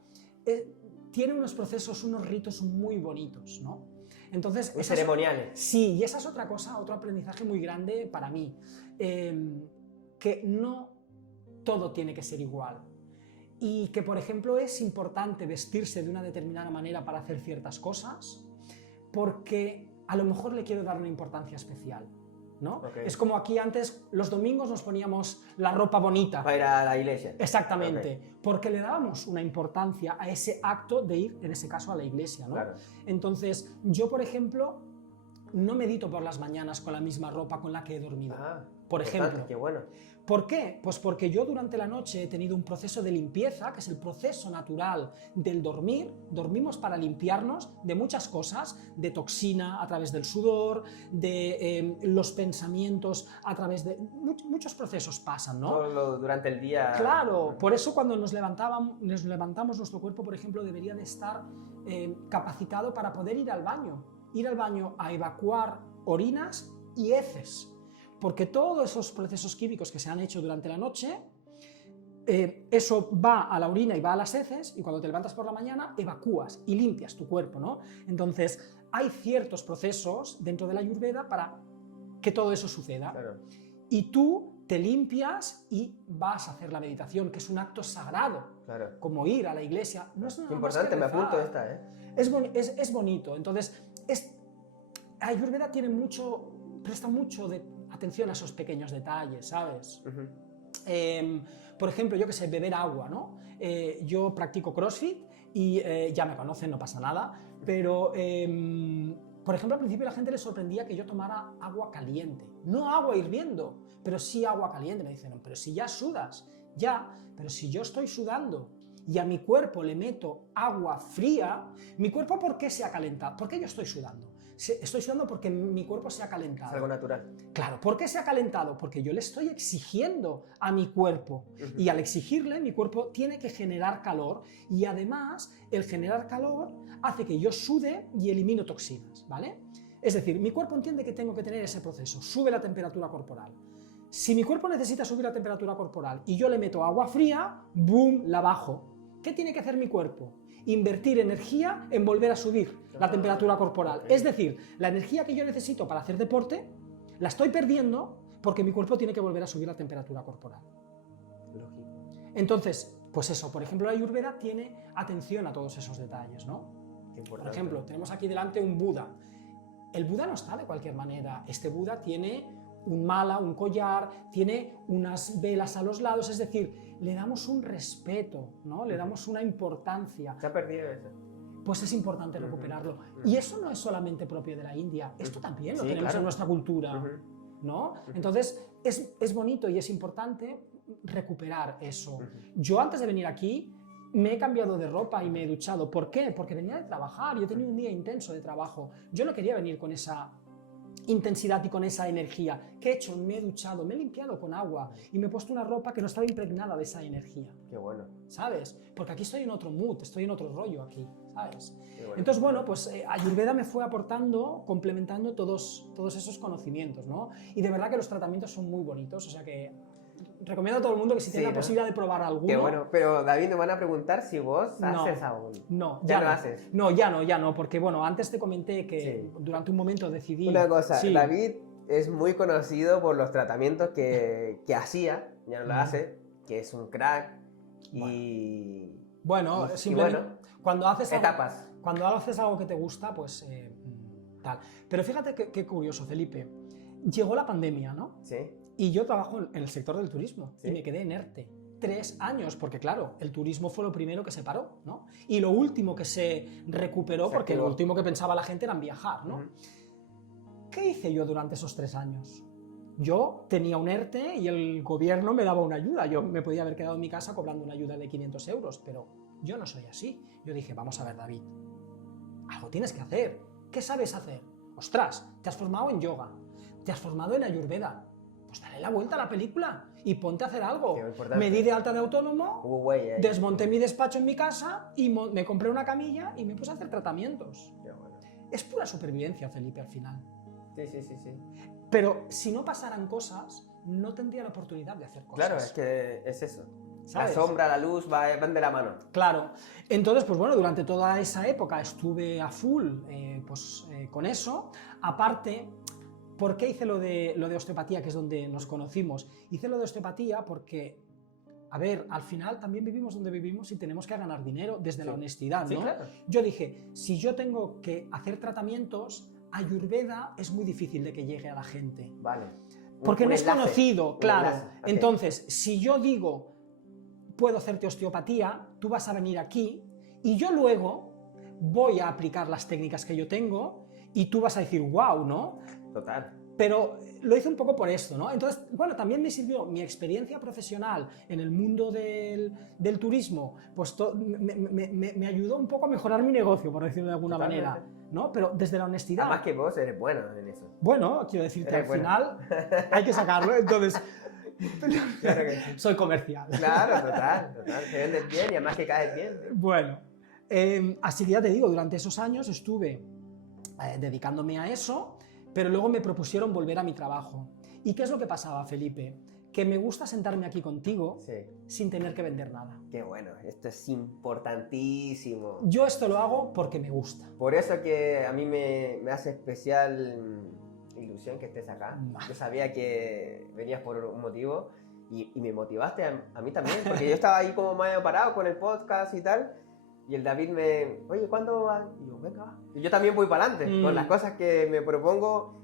tiene unos procesos, unos ritos muy bonitos, ¿no? Entonces, Muy ceremoniales. Sí, y esa es otra cosa, otro aprendizaje muy grande para mí, que no todo tiene que ser igual. Y que, por ejemplo, es importante vestirse de una determinada manera para hacer ciertas cosas, porque a lo mejor le quiero dar una importancia especial, ¿no? Okay. Es como aquí antes, los domingos nos poníamos la ropa bonita. Para ir a la iglesia. Exactamente, Okay. porque le dábamos una importancia a ese acto de ir, en ese caso, a la iglesia, ¿no? Claro. Entonces, yo, por ejemplo, no medito por las mañanas con la misma ropa con la que he dormido. Por ejemplo. Qué bueno. ¿Por qué? Pues porque yo durante la noche he tenido un proceso de limpieza, que es el proceso natural del dormir. Dormimos para limpiarnos de muchas cosas, de toxina a través del sudor, de los pensamientos a través de... Muchos procesos pasan, ¿no? Todo durante el día. Claro, por eso cuando nos levantamos, nuestro cuerpo, por ejemplo, debería de estar capacitado para poder ir al baño. Ir al baño a evacuar orinas y heces. Porque todos esos procesos químicos que se han hecho durante la noche, eso va a la orina y va a las heces, y cuando te levantas por la mañana evacúas y limpias tu cuerpo, ¿no? Entonces, hay ciertos procesos dentro de la Ayurveda para que todo eso suceda. Claro. Y tú te limpias y vas a hacer la meditación, que es un acto sagrado, Claro. Como ir a la iglesia. No es nada Importante, me más que rezar. apunto esta, ¿eh? Es bonito. Entonces, Ayurveda presta mucho atención a esos pequeños detalles, ¿sabes? Por ejemplo, yo que sé, beber agua, ¿no? Yo practico CrossFit y ya me conocen, no pasa nada, pero por ejemplo, al principio a la gente le sorprendía que yo tomara agua caliente, no agua hirviendo, pero sí agua caliente. Me dicen, pero si ya sudas, ya, pero si yo estoy sudando y a mi cuerpo le meto agua fría, mi cuerpo, ¿por qué se ha calentado? ¿Por qué yo estoy sudando? Estoy sudando porque mi cuerpo se ha calentado. Es algo natural. Claro, ¿por qué se ha calentado? Porque yo le estoy exigiendo a mi cuerpo y al exigirle, mi cuerpo tiene que generar calor y además el generar calor hace que yo sude y elimino toxinas, ¿vale? Es decir, mi cuerpo entiende que tengo que tener ese proceso, sube la temperatura corporal. Si mi cuerpo necesita subir la temperatura corporal y yo le meto agua fría, ¡boom!, la bajo. ¿Qué tiene que hacer mi cuerpo? Invertir energía en volver a subir la temperatura corporal. Es decir, la energía que yo necesito para hacer deporte, la estoy perdiendo porque mi cuerpo tiene que volver a subir la temperatura corporal. Lógico. Entonces, pues eso, por ejemplo, la Ayurveda tiene atención a todos esos detalles, ¿no? Por ejemplo, tenemos aquí delante un Buda. El Buda no está de cualquier manera. Este Buda tiene un mala, un collar, tiene unas velas a los lados, es decir, le damos un respeto, ¿no? Le damos una importancia. ¿Se ha perdido eso? Pues es importante recuperarlo. Y eso no es solamente propio de la India, esto también lo tenemos en nuestra cultura, ¿no? Entonces, es bonito y es importante recuperar eso. Yo antes de venir aquí me he cambiado de ropa y me he duchado. ¿Por qué? Porque venía de trabajar, yo he tenido un día intenso de trabajo. Yo no quería venir con esa intensidad y con esa energía. ¿Qué he hecho? Me he duchado, me he limpiado con agua y me he puesto una ropa que no estaba impregnada de esa energía. Qué bueno. ¿Sabes? Porque aquí estoy en otro mood, estoy en otro rollo aquí, ¿sabes? Qué bueno. Entonces, bueno, pues Ayurveda me fue aportando, complementando todos esos conocimientos, ¿no? Y de verdad que los tratamientos son muy bonitos, o sea que recomiendo a todo el mundo que si tiene la posibilidad de probar alguno... Qué bueno, pero David, me van a preguntar si vos haces aún. No, ya no haces. No, ya no, porque bueno, antes te comenté que durante un momento decidí... Una cosa, David es muy conocido por los tratamientos que hacía, ya no lo hace, que es un crack y... Bueno, simplemente cuando haces etapas. Cuando haces algo que te gusta, pues tal. Pero fíjate qué curioso, Felipe. Llegó la pandemia, ¿no? Sí. Y yo trabajo en el sector del turismo y me quedé inerte 3 años, porque claro, el turismo fue lo primero que se paró, ¿no? Y lo último que se recuperó, porque lo último que pensaba la gente era en viajar, ¿no? ¿Qué hice yo durante esos 3 años? Yo tenía un ERTE y el gobierno me daba una ayuda. Yo me podía haber quedado en mi casa cobrando una ayuda de 500 euros, pero yo no soy así. Yo dije, vamos a ver, David, algo tienes que hacer. ¿Qué sabes hacer? Ostras, te has formado en yoga, te has formado en Ayurveda. Pues dale la vuelta a la película y ponte a hacer algo. Me di de alta de autónomo, desmonté mi despacho en mi casa y me compré una camilla y me puse a hacer tratamientos. Bueno. Es pura supervivencia, Felipe, al final. Sí. Pero si no pasaran cosas, no tendría la oportunidad de hacer cosas. Claro, es que es eso. ¿Sabes? La sombra, la luz van de la mano. Claro. Entonces, pues bueno, durante toda esa época estuve a full con eso. Aparte, ¿por qué hice lo de osteopatía, que es donde nos conocimos? Hice lo de osteopatía porque, a ver, al final también vivimos donde vivimos y tenemos que ganar dinero desde la honestidad, ¿no? Sí, claro. Yo dije, si yo tengo que hacer tratamientos, Ayurveda es muy difícil de que llegue a la gente. Vale. Porque no es conocido, claro. Okay. Entonces, si yo digo, puedo hacerte osteopatía, tú vas a venir aquí y yo luego voy a aplicar las técnicas que yo tengo y tú vas a decir, wow, ¿no? Total. Pero lo hice un poco por esto, ¿no? Entonces, bueno, también me sirvió mi experiencia profesional en el mundo del turismo, pues me ayudó un poco a mejorar mi negocio, por decirlo de alguna manera, ¿no? Pero desde la honestidad. Además que vos eres bueno en eso. Bueno, quiero decirte, al final hay que sacarlo, entonces... Claro que sí. Soy comercial. Claro, total. Te vendes bien y además que caes bien. Bueno, así que ya te digo, durante esos años estuve dedicándome a eso, pero luego me propusieron volver a mi trabajo. ¿Y qué es lo que pasaba, Felipe? Que me gusta sentarme aquí contigo sin tener que vender nada. Qué bueno, esto es importantísimo. Yo esto lo hago porque me gusta. Por eso que a mí me hace especial ilusión que estés acá. Yo sabía que venías por un motivo y me motivaste a mí también, porque yo estaba ahí como medio parado con el podcast y tal, y el David oye, ¿cuándo va? Y yo, venga, va. Y yo también voy para adelante, con las cosas que me propongo,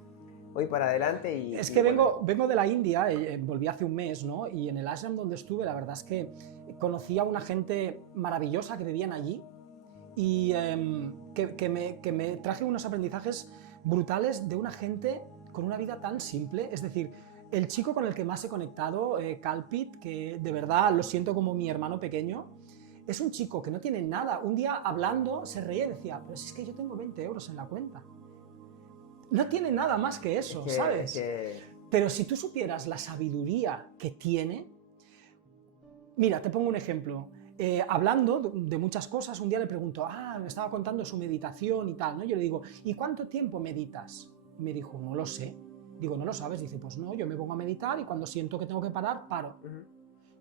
voy para adelante y... Es que vengo de la India, volví hace un mes, ¿no? Y en el ashram donde estuve, la verdad es que conocí a una gente maravillosa que vivían allí y que me traje unos aprendizajes brutales de una gente con una vida tan simple. Es decir, el chico con el que más he conectado, Kalpit, que de verdad lo siento como mi hermano pequeño, es un chico que no tiene nada. Un día hablando se reía y decía, pero si es que yo tengo 20 euros en la cuenta. No tiene nada más que eso, ¿sabes? Pero si tú supieras la sabiduría que tiene... Mira, te pongo un ejemplo. Hablando de muchas cosas, un día le pregunto, me estaba contando su meditación y tal, ¿no? Yo le digo, ¿y cuánto tiempo meditas? Me dijo, no lo sé. Digo, ¿no lo sabes? Dice, pues no, yo me pongo a meditar y cuando siento que tengo que parar, paro.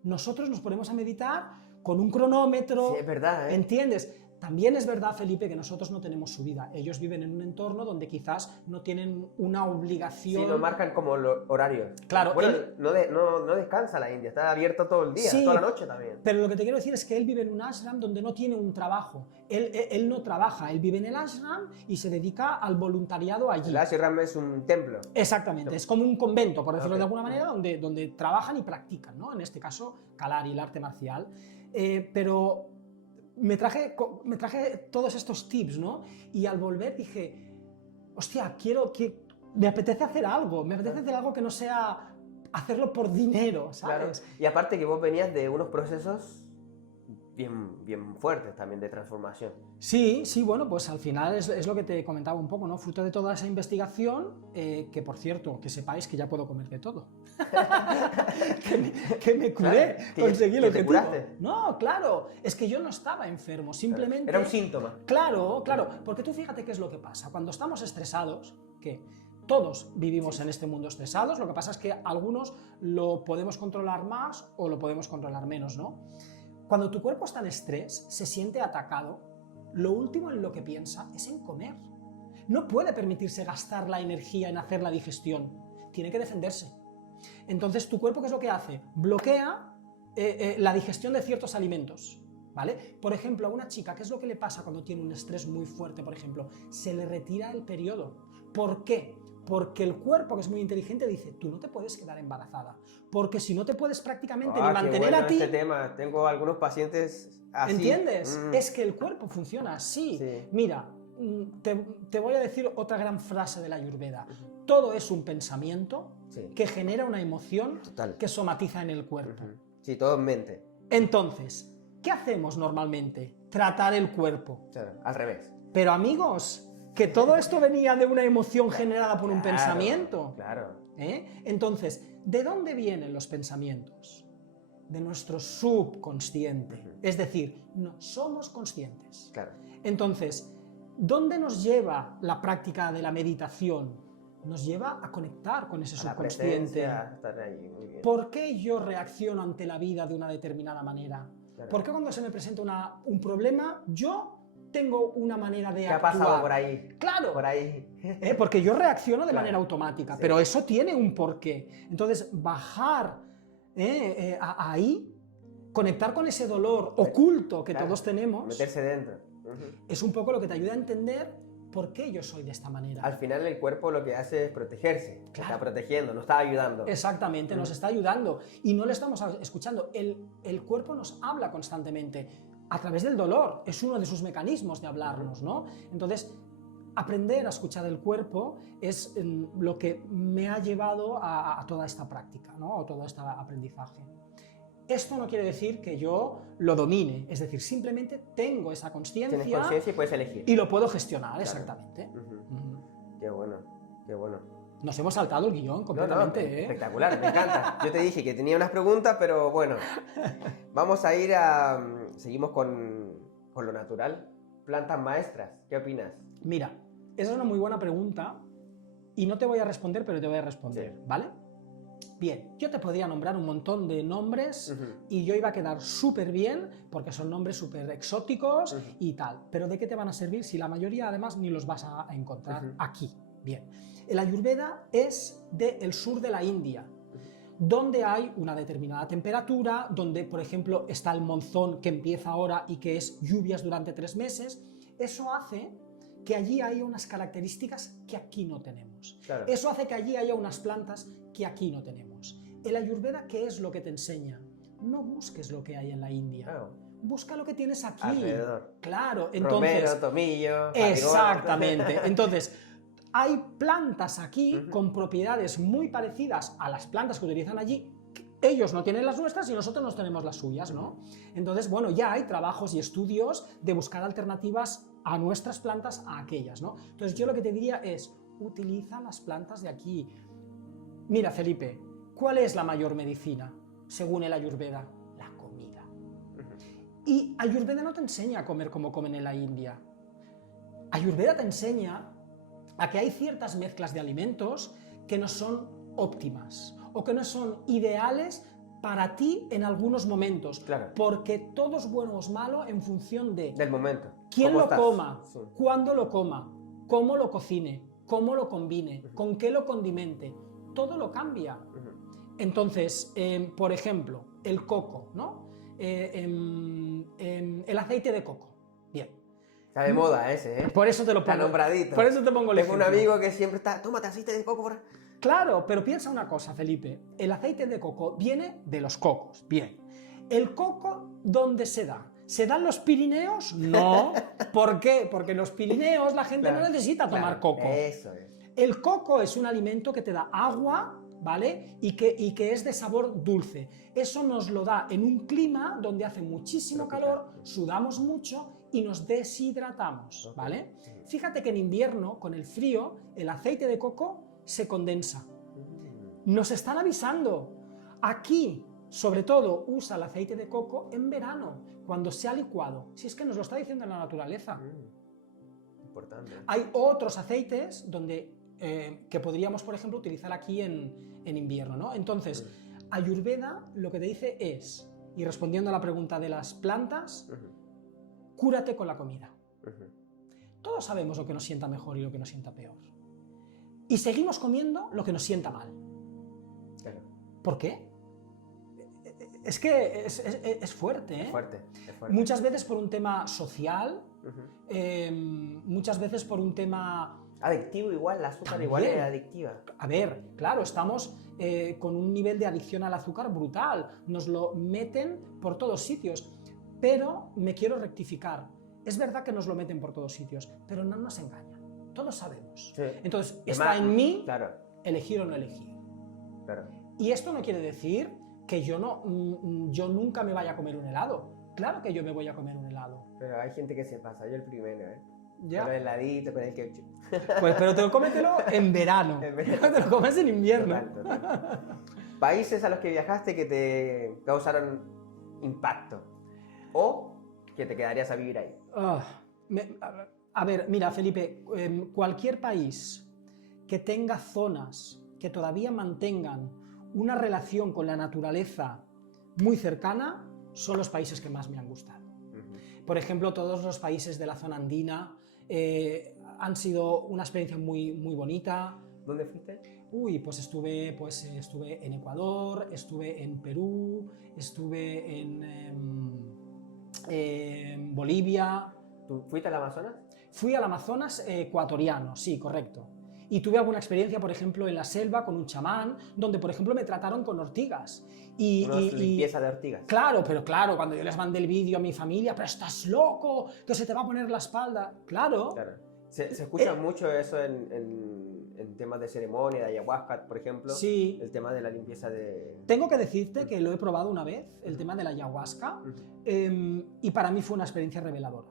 Nosotros nos ponemos a meditar con un cronómetro. Sí, es verdad, ¿eh? ¿Entiendes? También es verdad, Felipe, que nosotros no tenemos su vida. Ellos viven en un entorno donde quizás no tienen una obligación... Sí, no marcan como horarios. Claro. Bueno, no descansa la India, está abierto todo el día, toda la noche también. Pero lo que te quiero decir es que él vive en un ashram donde no tiene un trabajo. Él no trabaja, él vive en el ashram y se dedica al voluntariado allí. El ashram es un templo. Exactamente, es como un convento, por decirlo de alguna manera, donde trabajan y practican, ¿no? En este caso, Kalari, el arte marcial. Pero... Me traje todos estos tips, ¿no? Y al volver dije, hostia, me apetece hacer algo, que no sea hacerlo por dinero, ¿sabes? Claro. Y aparte que vos venías de unos procesos bien fuertes también de transformación. Sí, bueno, pues al final es lo que te comentaba un poco, ¿no? Fruto de toda esa investigación, que por cierto, que sepáis que ya puedo comer de todo. que me curé, claro, conseguí lo que tuve. No, claro, es que yo no estaba enfermo, simplemente... Era un síntoma. Claro, porque tú fíjate qué es lo que pasa. Cuando estamos estresados, que todos vivimos en este mundo estresados, lo que pasa es que algunos lo podemos controlar más o lo podemos controlar menos, ¿no? Cuando tu cuerpo está en estrés, se siente atacado, lo último en lo que piensa es en comer. No puede permitirse gastar la energía en hacer la digestión, tiene que defenderse. Entonces, ¿tu cuerpo qué es lo que hace? Bloquea la digestión de ciertos alimentos, ¿vale? Por ejemplo, a una chica, ¿qué es lo que le pasa cuando tiene un estrés muy fuerte, por ejemplo? Se le retira el periodo. ¿Por qué? Porque el cuerpo, que es muy inteligente, dice, tú no te puedes quedar embarazada, porque si no te puedes prácticamente ni mantener a ti... Este tema. Tengo algunos pacientes así. ¿Entiendes? Es que el cuerpo funciona así. Sí. Mira, te voy a decir otra gran frase de la Ayurveda. Todo es un pensamiento Sí. que genera una emoción Total. que somatiza en el cuerpo. Sí, todo en mente. Entonces, ¿qué hacemos normalmente? Tratar el cuerpo. Claro, al revés. Pero amigos, que todo esto venía de una emoción generada por un Claro, pensamiento. Claro. Entonces, ¿de dónde vienen los pensamientos? De nuestro subconsciente. Es decir, no somos conscientes. Claro. Entonces, ¿dónde nos lleva la práctica de la meditación? Nos lleva a conectar con ese A la subconsciente. presencia, a estar ahí, muy bien. ¿Por qué yo reacciono ante la vida de una determinada manera? Claro. ¿Por qué cuando se me presenta un problema, yo tengo una manera de ¿Qué ha actuar? pasado por ahí? Claro, Por ahí. porque yo reacciono de Claro. manera automática, Sí. pero eso tiene un porqué. Entonces, bajar ahí, conectar con ese dolor oculto que Claro. todos tenemos, Meterse dentro. es un poco lo que te ayuda a entender por qué yo soy de esta manera. Al final el cuerpo lo que hace es protegerse. Claro. Está protegiendo, nos está ayudando. Exactamente, nos está ayudando y no le estamos escuchando. El cuerpo nos habla constantemente a través del dolor, es uno de sus mecanismos de hablarnos, ¿no? Entonces, aprender a escuchar el cuerpo es lo que me ha llevado a toda esta práctica, ¿no? A todo este aprendizaje. Esto no quiere decir que yo lo domine, es decir, simplemente tengo esa Tienes conciencia conciencia y puedes elegir. y lo puedo gestionar, exactamente. Qué bueno, qué bueno. Nos hemos saltado el guión completamente, No, ¿eh? espectacular, me encanta. Yo te dije que tenía unas preguntas, pero bueno. Vamos a ir a... Seguimos con lo natural. Plantas maestras, ¿qué opinas? Mira, esa es una muy buena pregunta y no te voy a responder, pero te voy a responder, Sí. ¿vale? Bien, yo te podría nombrar un montón de nombres y yo iba a quedar súper bien porque son nombres súper exóticos y tal, pero ¿de qué te van a servir si la mayoría además ni los vas a encontrar aquí? Bien, el Ayurveda es del sur de la India, donde hay una determinada temperatura, donde por ejemplo está el monzón que empieza ahora y que es lluvias durante 3 meses. Eso hace que allí haya unas características que aquí no tenemos. Claro. Eso hace que allí haya unas plantas que aquí no tenemos. El Ayurveda, ¿qué es lo que te enseña? No busques lo que hay en la India. Claro. Busca lo que tienes aquí. Alrededor. Claro, entonces... Romero, tomillo, Exactamente. Entonces, hay plantas aquí con propiedades muy parecidas a las plantas que utilizan allí. Ellos no tienen las nuestras y nosotros no tenemos las suyas, ¿no? Entonces, bueno, ya hay trabajos y estudios de buscar alternativas a nuestras plantas a aquellas, ¿no? Entonces, yo lo que te diría es, utiliza las plantas de aquí. Mira, Felipe, ¿cuál es la mayor medicina, según el Ayurveda? La comida. Y Ayurveda no te enseña a comer como comen en la India. Ayurveda te enseña a que hay ciertas mezclas de alimentos que no son óptimas o que no son ideales para ti en algunos momentos, Claro. porque todo es bueno o es malo en función de Del momento. quién ¿Cómo lo estás? coma, Sí. cuándo lo coma, cómo lo cocine, cómo lo combine, con qué lo condimente, todo lo cambia. Entonces, por ejemplo, el coco, ¿no? El aceite de coco. Bien. Está de moda ese, ¿eh? Por eso te lo Está pongo. nombradito. Por eso te pongo el Tengo un ejemplo. amigo que siempre está, tómate aceite de coco. Claro, pero piensa una cosa, Felipe. El aceite de coco viene de los cocos. Bien. ¿El coco dónde se da? ¿Se da en los Pirineos? No. ¿Por qué? Porque en los Pirineos la gente no necesita tomar coco. Eso es. El coco es un alimento que te da agua, ¿vale? Y que es de sabor dulce. Eso nos lo da en un clima donde hace muchísimo calor, sudamos mucho y nos deshidratamos, ¿vale? Fíjate que en invierno, con el frío, el aceite de coco se condensa. Nos están avisando. Aquí, sobre todo, usa el aceite de coco en verano, cuando se ha licuado. Si es que nos lo está diciendo la naturaleza. Importante. Hay otros aceites donde, que podríamos, por ejemplo, utilizar aquí en invierno, ¿no? Entonces, Ayurveda lo que te dice es, y respondiendo a la pregunta de las plantas, cúrate con la comida. Todos sabemos lo que nos sienta mejor y lo que nos sienta peor. Y seguimos comiendo lo que nos sienta mal. Claro. ¿Por qué? Es que es fuerte, ¿eh? Es fuerte, es fuerte. Muchas veces por un tema social, muchas veces por un tema... Adictivo igual, la azúcar También. igual es adictiva. A ver, claro, estamos con un nivel de adicción al azúcar brutal, nos lo meten por todos sitios, pero me quiero rectificar. Es verdad que nos lo meten por todos sitios, pero no nos engañan, todos sabemos. Sí. Entonces, Es está más, en mí claro. elegir o no elegir. Claro. Y esto no quiere decir que yo nunca me vaya a comer un helado. Claro que yo me voy a comer un helado. Pero hay gente que se pasa, yo el primero, ¿eh? Ya. Con el heladito, con el ketchup. Pues, pero cómetelo en verano. En verano. No te lo comes en invierno. Total. Países a los que viajaste que te causaron impacto o que te quedarías a vivir ahí. A ver, mira, Felipe, cualquier país que tenga zonas que todavía mantengan una relación con la naturaleza muy cercana son los países que más me han gustado. Por ejemplo, todos los países de la zona andina han sido una experiencia muy, muy bonita. ¿Dónde fuiste? Pues estuve en Ecuador, estuve en Perú, estuve en Bolivia. ¿Tú fuiste al Amazonas? Fui al Amazonas ecuatoriano, sí, correcto. Y tuve alguna experiencia, por ejemplo, en la selva con un chamán, donde, por ejemplo, me trataron con ortigas. Limpieza de ortigas. Claro, pero claro, cuando yo les mandé el vídeo a mi familia, pero estás loco, que se te va a poner la espalda. Claro. Se escucha mucho eso en temas de ceremonia, de ayahuasca, por ejemplo. Sí. El tema de la limpieza de... Tengo que decirte que lo he probado una vez, el tema de la ayahuasca, y para mí fue una experiencia reveladora.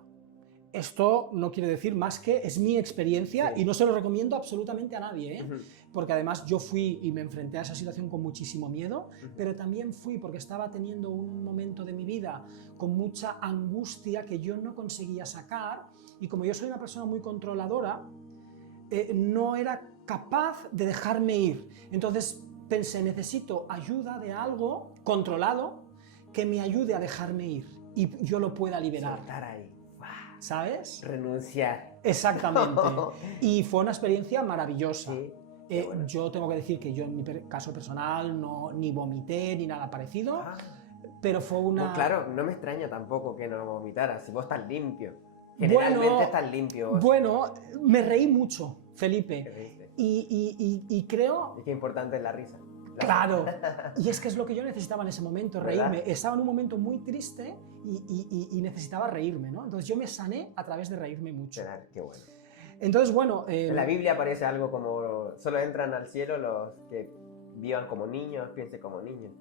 Esto no quiere decir más que es mi experiencia, sí, y no se lo recomiendo absolutamente a nadie, ¿eh? Porque además yo fui y me enfrenté a esa situación con muchísimo miedo, pero también fui porque estaba teniendo un momento de mi vida con mucha angustia que yo no conseguía sacar, y como yo soy una persona muy controladora, no era capaz de dejarme ir. Entonces pensé, necesito ayuda de algo controlado que me ayude a dejarme ir y yo lo pueda liberar. Soltar ahí. ¿Sabes? Renunciar. Exactamente. Y fue una experiencia maravillosa. Sí, bueno. Yo tengo que decir que yo en mi caso personal ni vomité ni nada parecido, pero fue una... Pues claro, no me extraña tampoco que no vomitaras, si vos estás limpio. Generalmente estás limpio vos. Bueno, me reí mucho, Felipe. Y creo... Es que importante es la risa. Claro, y es que es lo que yo necesitaba en ese momento, reírme. ¿Verdad? Estaba en un momento muy triste y necesitaba reírme, ¿no? Entonces yo me sané a través de reírme mucho. Claro, qué bueno. Entonces, bueno... en la Biblia aparece algo como, solo entran al cielo los que vivan como niños, piensen como niños.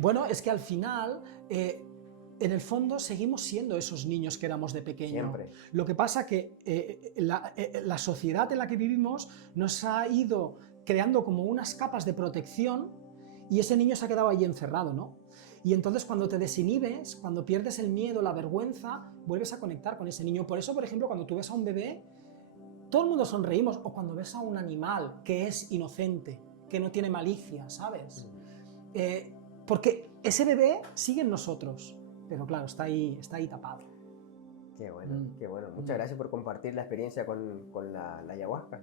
Bueno, es que al final, en el fondo, seguimos siendo esos niños que éramos de pequeño. Siempre. Lo que pasa que la sociedad en la que vivimos nos ha ido creando como unas capas de protección y ese niño se ha quedado ahí encerrado, ¿no? Y entonces cuando te desinhibes, cuando pierdes el miedo, la vergüenza, vuelves a conectar con ese niño. Por eso, por ejemplo, cuando tú ves a un bebé, todo el mundo sonreímos, o cuando ves a un animal que es inocente, que no tiene malicia, ¿sabes? Porque ese bebé sigue en nosotros, pero claro, está ahí tapado. Qué bueno, qué bueno. Muchas gracias por compartir la experiencia con la ayahuasca.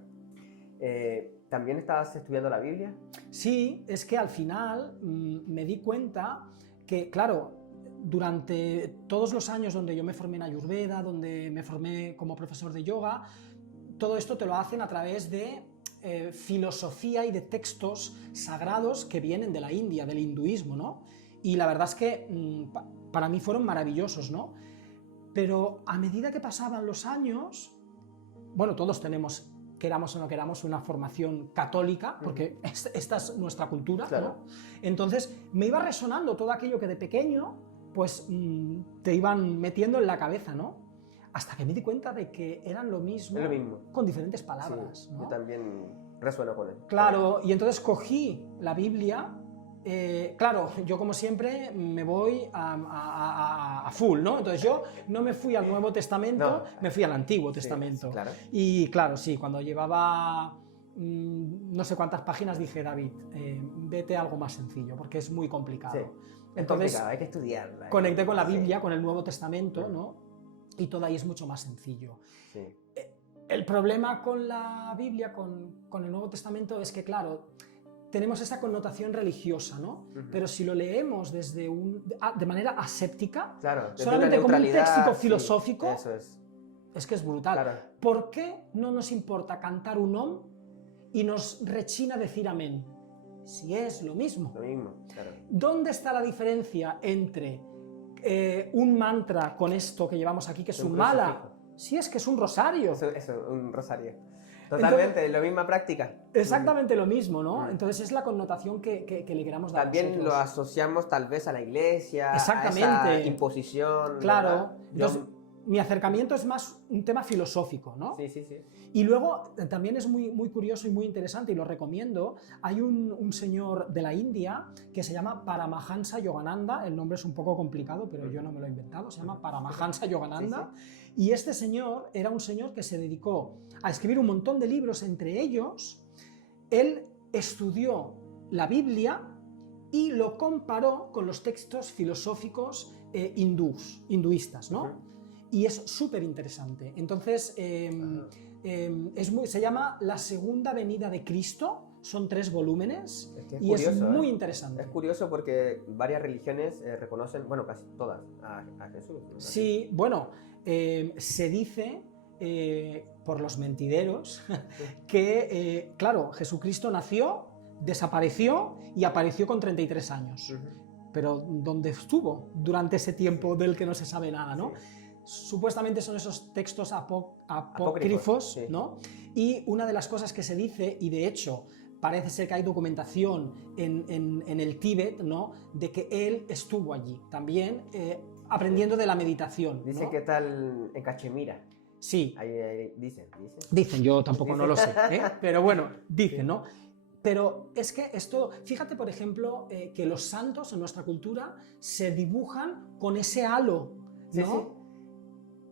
¿También estabas estudiando la Biblia? Sí, es que al final me di cuenta que, claro, durante todos los años donde yo me formé en Ayurveda, donde me formé como profesor de yoga, todo esto te lo hacen a través de filosofía y de textos sagrados que vienen de la India, del hinduismo, ¿no? Y la verdad es que para mí fueron maravillosos, ¿no? Pero a medida que pasaban los años, bueno, todos tenemos, queramos o no queramos, una formación católica, porque esta es nuestra cultura, claro, ¿no? Entonces me iba resonando todo aquello que de pequeño pues te iban metiendo en la cabeza, ¿no? Hasta que me di cuenta de que eran lo mismo, con diferentes palabras, sí, ¿no? Yo también resueno con él. Claro, y entonces cogí la Biblia. Claro, yo como siempre me voy a full, ¿no? Entonces yo no me fui al Nuevo Testamento, me fui al Antiguo Testamento. Claro. Y claro, sí, cuando llevaba no sé cuántas páginas dije, David, vete a algo más sencillo, porque es muy complicado. Sí, entonces, complicado, hay que estudiarla. Conecté con la Biblia, con el Nuevo Testamento, ¿no? Y todo ahí es mucho más sencillo. Sí. El problema con la Biblia, con el Nuevo Testamento, es que, claro, tenemos esa connotación religiosa, ¿no? Pero si lo leemos desde de manera aséptica, claro, solamente como un texto filosófico, eso es que es brutal. Claro. ¿Por qué no nos importa cantar un om y nos rechina decir amén? Si es lo mismo. Lo mismo, claro. ¿Dónde está la diferencia entre un mantra con esto que llevamos aquí, que es un mala? Si es que es un rosario. Eso, un rosario. Totalmente, la misma práctica. Exactamente lo mismo, ¿no? Entonces es la connotación que le queramos dar También nosotros. lo asociamos tal vez a la iglesia, Exactamente. a esa imposición. Claro. ¿verdad? Entonces, mi acercamiento es más un tema filosófico, ¿no? Sí, sí, sí. Y luego también es muy, muy curioso y muy interesante, y lo recomiendo. Hay un señor de la India que se llama Paramahansa Yogananda. El nombre es un poco complicado, pero yo no me lo he inventado. Se llama Paramahansa Yogananda. Sí, sí. Y este señor era un señor que se dedicó a escribir un montón de libros. Entre ellos, él estudió la Biblia y lo comparó con los textos filosóficos hinduistas, ¿no? Y es súper interesante. Entonces, se llama La Segunda Venida de Cristo. Son 3 volúmenes y curioso, es muy interesante. Es curioso porque varias religiones reconocen, bueno, casi todas, a Jesús, ¿no? Sí, bueno, se dice por los mentideros que, claro, Jesucristo nació, desapareció y apareció con 33 años. Pero ¿dónde estuvo durante ese tiempo del que no se sabe nada, ¿no? Sí. Supuestamente son esos textos apócrifos, sí. ¿no? Y una de las cosas que se dice, y de hecho parece ser que hay documentación en el Tíbet, ¿no? De que él estuvo allí también aprendiendo de la meditación. Dicen, ¿no? Que tal en Cachemira. Sí. Ahí dicen. Dicen, yo tampoco no lo sé, pero bueno, dicen, ¿no? Pero es que esto, fíjate por ejemplo que los santos en nuestra cultura se dibujan con ese halo, ¿no? Sí, sí.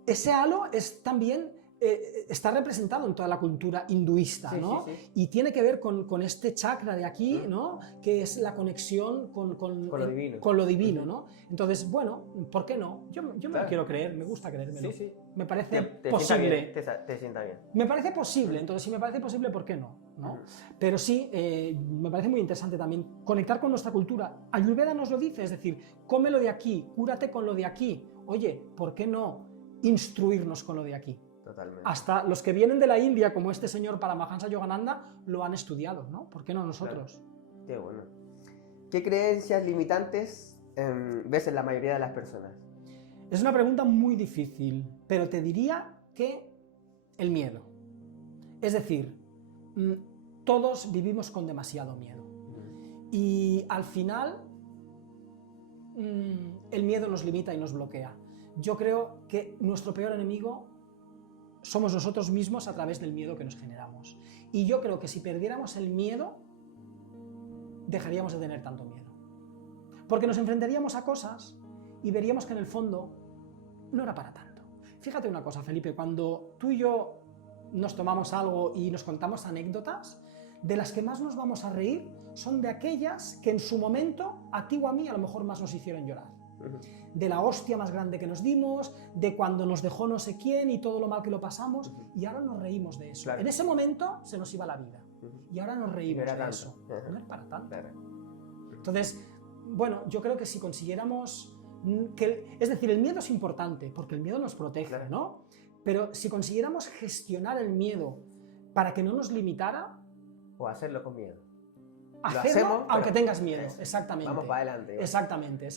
Ese halo es también, está representado en toda la cultura hinduista, ¿no? Sí, sí, sí. Y tiene que ver con este chakra de aquí, ¿no? Que es la conexión con lo divino, ¿no? Entonces, bueno, ¿por qué no? Yo me lo quiero creer, me gusta creérmelo. Sí, sí. Me parece posible. Te sienta bien. Me parece posible, entonces si me parece posible, ¿por qué no? ¿No? Pero sí, me parece muy interesante también conectar con nuestra cultura. Ayurveda nos lo dice, es decir, cómelo de aquí, cúrate con lo de aquí. Oye, ¿por qué no instruirnos con lo de aquí? Totalmente. Hasta los que vienen de la India, como este señor Paramahansa Yogananda, lo han estudiado, ¿no? ¿Por qué no nosotros? Claro. Qué bueno. ¿Qué creencias limitantes ves en la mayoría de las personas? Es una pregunta muy difícil, pero te diría que el miedo. Es decir, todos vivimos con demasiado miedo. Y al final, el miedo nos limita y nos bloquea. Yo creo que nuestro peor enemigo somos nosotros mismos a través del miedo que nos generamos. Y yo creo que si perdiéramos el miedo, dejaríamos de tener tanto miedo. Porque nos enfrentaríamos a cosas y veríamos que en el fondo no era para tanto. Fíjate una cosa, Felipe, cuando tú y yo nos tomamos algo y nos contamos anécdotas, de las que más nos vamos a reír son de aquellas que en su momento, a ti o a mí, a lo mejor más nos hicieron llorar. De la hostia más grande que nos dimos, de cuando nos dejó no sé quién y todo lo mal que lo pasamos, y ahora nos reímos de eso. Claro. En ese momento se nos iba la vida, y ahora nos reímos de eso. No es para tanto. Entonces, bueno, yo creo que si consiguiéramos... es decir, el miedo es importante, porque el miedo nos protege, claro, ¿no? Pero si consiguiéramos gestionar el miedo para que no nos limitara... O hacerlo con miedo. Hacerlo aunque tengas miedo, exactamente. Vamos para adelante. Exactamente.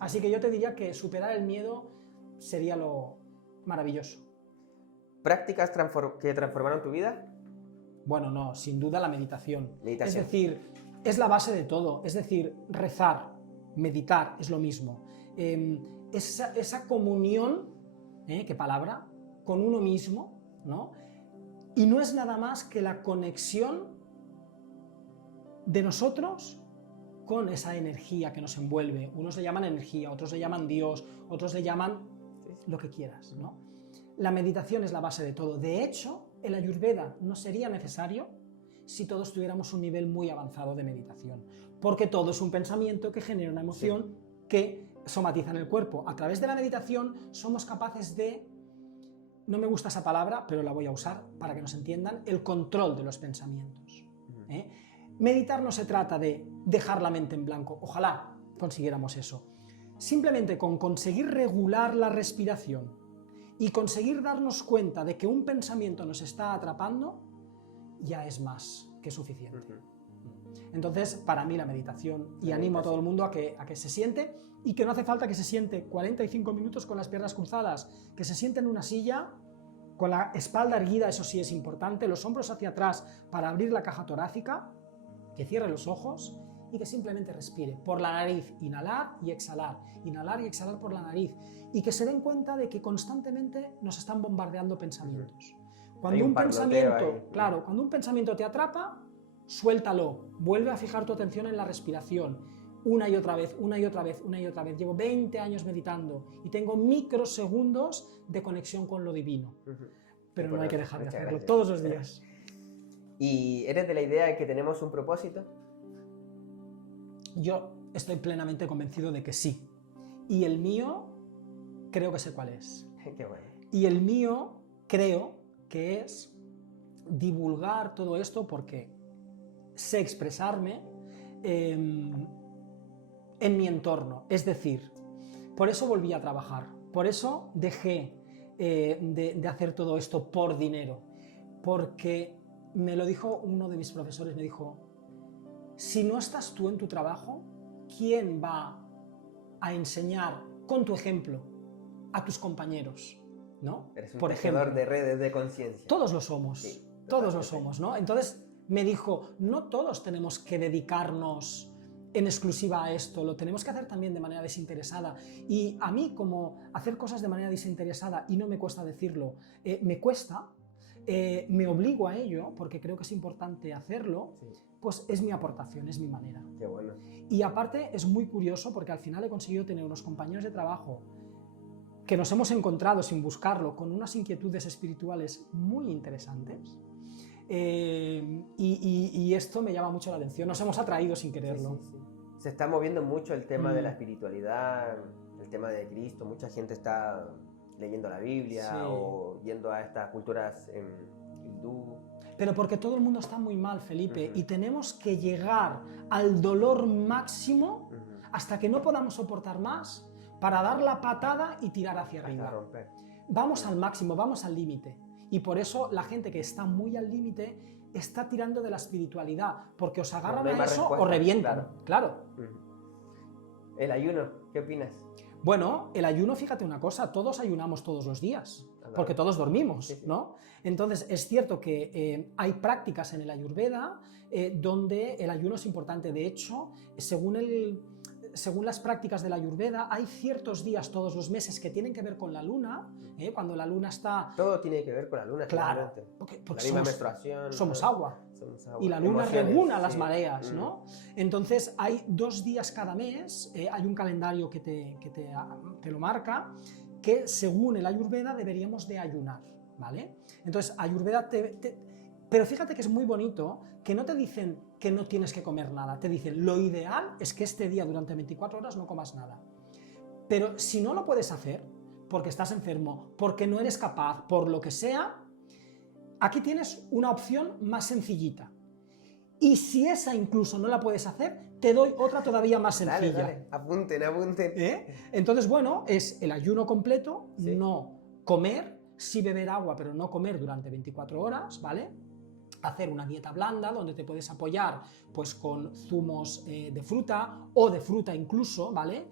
Así que yo te diría que superar el miedo sería lo maravilloso. ¿Prácticas que transformaron tu vida? Bueno, no, sin duda la meditación. Es decir, es la base de todo. Es decir, rezar, meditar es lo mismo. Esa comunión, qué palabra, con uno mismo, ¿no? Y no es nada más que la conexión de nosotros con esa energía que nos envuelve. Unos le llaman energía, otros le llaman Dios, otros le llaman lo que quieras, ¿no? La meditación es la base de todo. De hecho, el Ayurveda no sería necesario si todos tuviéramos un nivel muy avanzado de meditación, porque todo es un pensamiento que genera una emoción que somatiza en el cuerpo. A través de la meditación somos capaces de, no me gusta esa palabra, pero la voy a usar para que nos entiendan, el control de los pensamientos. Meditar no se trata de dejar la mente en blanco, ojalá consiguiéramos eso. Simplemente con conseguir regular la respiración y conseguir darnos cuenta de que un pensamiento nos está atrapando, ya es más que suficiente. Entonces, para mí la meditación, y animo a todo el mundo a que se siente, y que no hace falta que se siente 45 minutos con las piernas cruzadas, que se siente en una silla con la espalda erguida, eso sí es importante, los hombros hacia atrás para abrir la caja torácica, que cierre los ojos y que simplemente respire por la nariz, inhalar y exhalar por la nariz, y que se den cuenta de que constantemente nos están bombardeando pensamientos. Cuando un pensamiento, claro, cuando un pensamiento te atrapa, suéltalo, vuelve a fijar tu atención en la respiración, una y otra vez, una y otra vez, una y otra vez. Llevo 20 años meditando y tengo microsegundos de conexión con lo divino. Pero no hay que dejar de hacerlo todos los días. ¿Y eres de la idea de que tenemos un propósito? Yo estoy plenamente convencido de que sí. Y el mío, creo que sé cuál es. Qué bueno. Y el mío, creo que es divulgar todo esto porque sé expresarme en mi entorno. Es decir, por eso volví a trabajar, por eso dejé de hacer todo esto por dinero, porque me lo dijo uno de mis profesores, me dijo, si no estás tú en tu trabajo, ¿quién va a enseñar con tu ejemplo a tus compañeros? ¿No? Eres un por ejemplo, de redes de conciencia. Todos lo somos, sí, todos lo somos, ¿no? Entonces me dijo, no todos tenemos que dedicarnos en exclusiva a esto, lo tenemos que hacer también de manera desinteresada. Y a mí, como hacer cosas de manera desinteresada, y no me cuesta decirlo, me cuesta, me obligo a ello, porque creo que es importante hacerlo, sí. Pues es mi aportación, es mi manera. Qué bueno. Y aparte es muy curioso porque al final he conseguido tener unos compañeros de trabajo que nos hemos encontrado sin buscarlo, con unas inquietudes espirituales muy interesantes. Y esto me llama mucho la atención, nos hemos atraído sin quererlo. Sí. Se está moviendo mucho el tema de la espiritualidad, el tema de Cristo, mucha gente está leyendo la Biblia o yendo a estas culturas hindú. Pero porque todo el mundo está muy mal, Felipe, y tenemos que llegar al dolor máximo hasta que no podamos soportar más para dar la patada y tirar hacia arriba. Vamos al máximo, vamos al límite. Y por eso la gente que está muy al límite está tirando de la espiritualidad, porque os agarran a eso o revientan. Claro. El ayuno, ¿qué opinas? Bueno, el ayuno, fíjate una cosa, todos ayunamos todos los días, porque todos dormimos, ¿no? Entonces, es cierto que hay prácticas en el Ayurveda donde el ayuno es importante. De hecho, según las prácticas de la Ayurveda, hay ciertos días todos los meses que tienen que ver con la luna, cuando la luna está... Todo tiene que ver con la luna, claro, porque la misma menstruación. Somos agua. Y la luna regula las mareas, ¿no? Entonces hay 2 días cada mes, hay un calendario que te lo marca, que según el Ayurveda deberíamos de ayunar, ¿vale? Entonces Ayurveda Pero fíjate que es muy bonito que no te dicen que no tienes que comer nada, te dicen lo ideal es que este día durante 24 horas no comas nada. Pero si no lo puedes hacer, porque estás enfermo, porque no eres capaz, por lo que sea, aquí tienes una opción más sencillita. Y si esa incluso no la puedes hacer, te doy otra todavía más sencilla. Dale. Apunten. Entonces, bueno, es el ayuno completo, ¿sí? No comer, sí beber agua, pero no comer durante 24 horas, ¿vale? Hacer una dieta blanda donde te puedes apoyar pues, con zumos de fruta o de fruta incluso, ¿vale?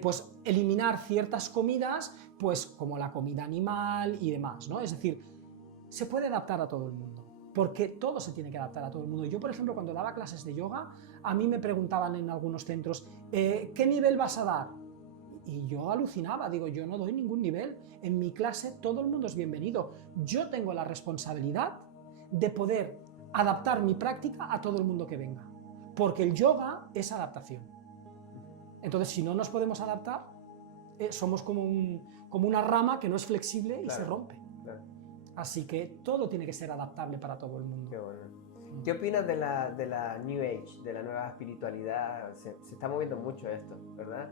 Pues eliminar ciertas comidas, pues como la comida animal y demás, ¿no? Es decir, se puede adaptar a todo el mundo, porque todo se tiene que adaptar a todo el mundo. Yo, por ejemplo, cuando daba clases de yoga, a mí me preguntaban en algunos centros, ¿qué nivel vas a dar? Y yo alucinaba, digo, yo no doy ningún nivel. En mi clase todo el mundo es bienvenido. Yo tengo la responsabilidad de poder adaptar mi práctica a todo el mundo que venga, porque el yoga es adaptación. Entonces, si no nos podemos adaptar, somos como una rama que no es flexible y se rompe. Claro. Así que todo tiene que ser adaptable para todo el mundo. Qué bueno. ¿Qué opinas de la New Age, de la nueva espiritualidad? Se está moviendo mucho esto, ¿verdad?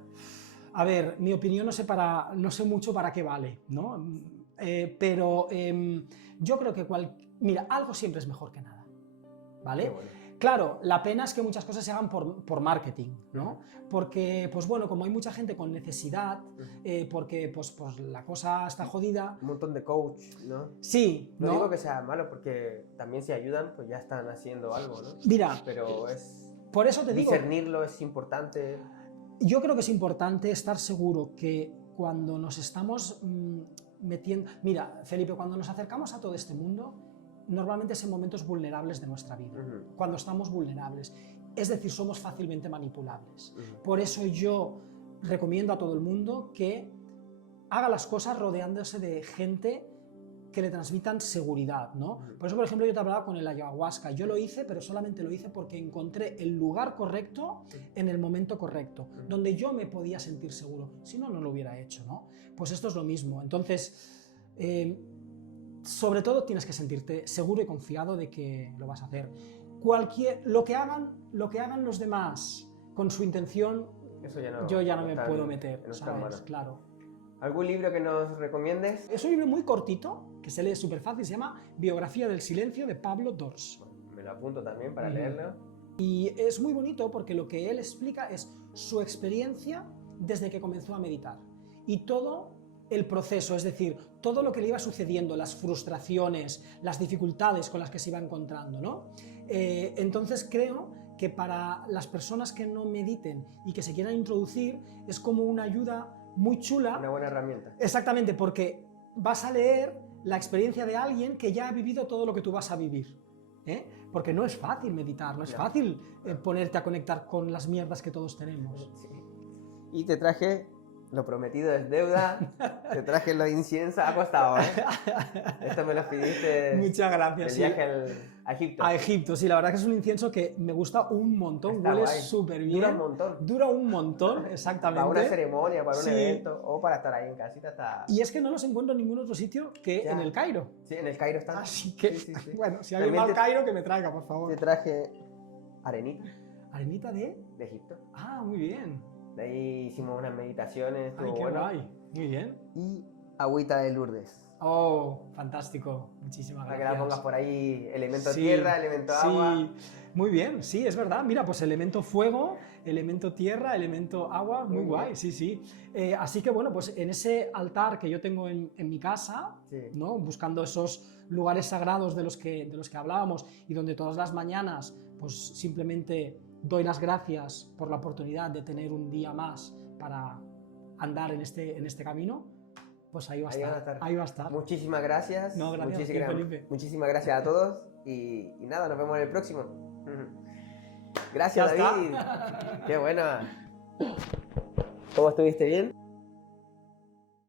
A ver, mi opinión no sé mucho para qué vale, ¿no? Pero yo creo que mira, algo siempre es mejor que nada, ¿vale? Bueno. Claro, la pena es que muchas cosas se hagan por marketing, ¿no? Porque, pues bueno, como hay mucha gente con necesidad, porque pues la cosa está jodida... Un montón de coach, ¿no? Sí. No digo que sea malo, porque también si ayudan, pues ya están haciendo algo, ¿no? Mira, pero por eso te digo... Discernirlo es importante... Yo creo que es importante estar seguro que cuando nos estamos metiendo... Mira, Felipe, cuando nos acercamos a todo este mundo, normalmente es en momentos vulnerables de nuestra vida, cuando estamos vulnerables. Es decir, somos fácilmente manipulables. Por eso yo recomiendo a todo el mundo que haga las cosas rodeándose de gente que le transmitan seguridad, ¿no? Por eso, por ejemplo, yo te hablaba con el ayahuasca. Yo lo hice, pero solamente lo hice porque encontré el lugar correcto en el momento correcto, donde yo me podía sentir seguro. Si no, no lo hubiera hecho, ¿no? Pues esto es lo mismo. Entonces, sobre todo tienes que sentirte seguro y confiado de que lo vas a hacer. Lo que hagan los demás con su intención, eso ya no, yo ya no me puedo meter, ¿sabes? Manos. Claro. ¿Algún libro que nos recomiendes? Es un libro muy cortito, que se lee súper fácil, se llama Biografía del Silencio, de Pablo Dors. Bueno, me lo apunto también para leerlo. Y es muy bonito porque lo que él explica es su experiencia desde que comenzó a meditar. Y todo el proceso, es decir, todo lo que le iba sucediendo, las frustraciones, las dificultades con las que se iba encontrando, ¿no? Entonces creo que para las personas que no mediten y que se quieran introducir, es como una ayuda muy chula. Una buena herramienta. Exactamente, porque vas a leer la experiencia de alguien que ya ha vivido todo lo que tú vas a vivir. Porque no es fácil meditar, no es fácil ponerte a conectar con las mierdas que todos tenemos. Sí. Y te traje, lo prometido es deuda, te traje lo de incienso, ha costado, ¿eh? Esto me lo pidiste. Muchas gracias. El viaje a Egipto. A Egipto, sí, la verdad que es un incienso que me gusta un montón, Está huele guay. súper bien. Dura un montón. Dura un montón, exactamente. Para una ceremonia, para un Sí. evento, o para estar ahí en casita. Está... Y es que no los encuentro en ningún otro sitio que Ya. en el Cairo. Sí, en el Cairo está. Así que, Sí, sí, sí. bueno, si alguien va También al Cairo, que me traiga, por te favor. traje arenita ¿Arenita de? de Egipto. Ah, muy bien. De ahí hicimos unas meditaciones, Ay, estuvo qué bueno. guay. Muy bien. Y agüita de Lourdes. Oh, fantástico. Muchísimas Para gracias. que la pongas por ahí, elemento Sí, tierra, elemento agua. Sí, muy bien, sí, es verdad. Mira, pues elemento fuego, elemento tierra, elemento agua, muy Muy guay, bien. sí, sí. Así que bueno, pues en ese altar que yo tengo en mi casa, Sí. ¿no? Buscando esos lugares sagrados de los que hablábamos y donde todas las mañanas pues simplemente doy las gracias por la oportunidad de tener un día más para andar en este camino, pues ahí va a Ahí van a estar. estar. Ahí va a estar. Muchísimas gracias. No, gracias a ti, Felipe. Muchísimas gracias a todos. Y nada, nos vemos en el próximo. Gracias, Ya está. David. Qué bueno. ¿Cómo estuviste? ¿Bien?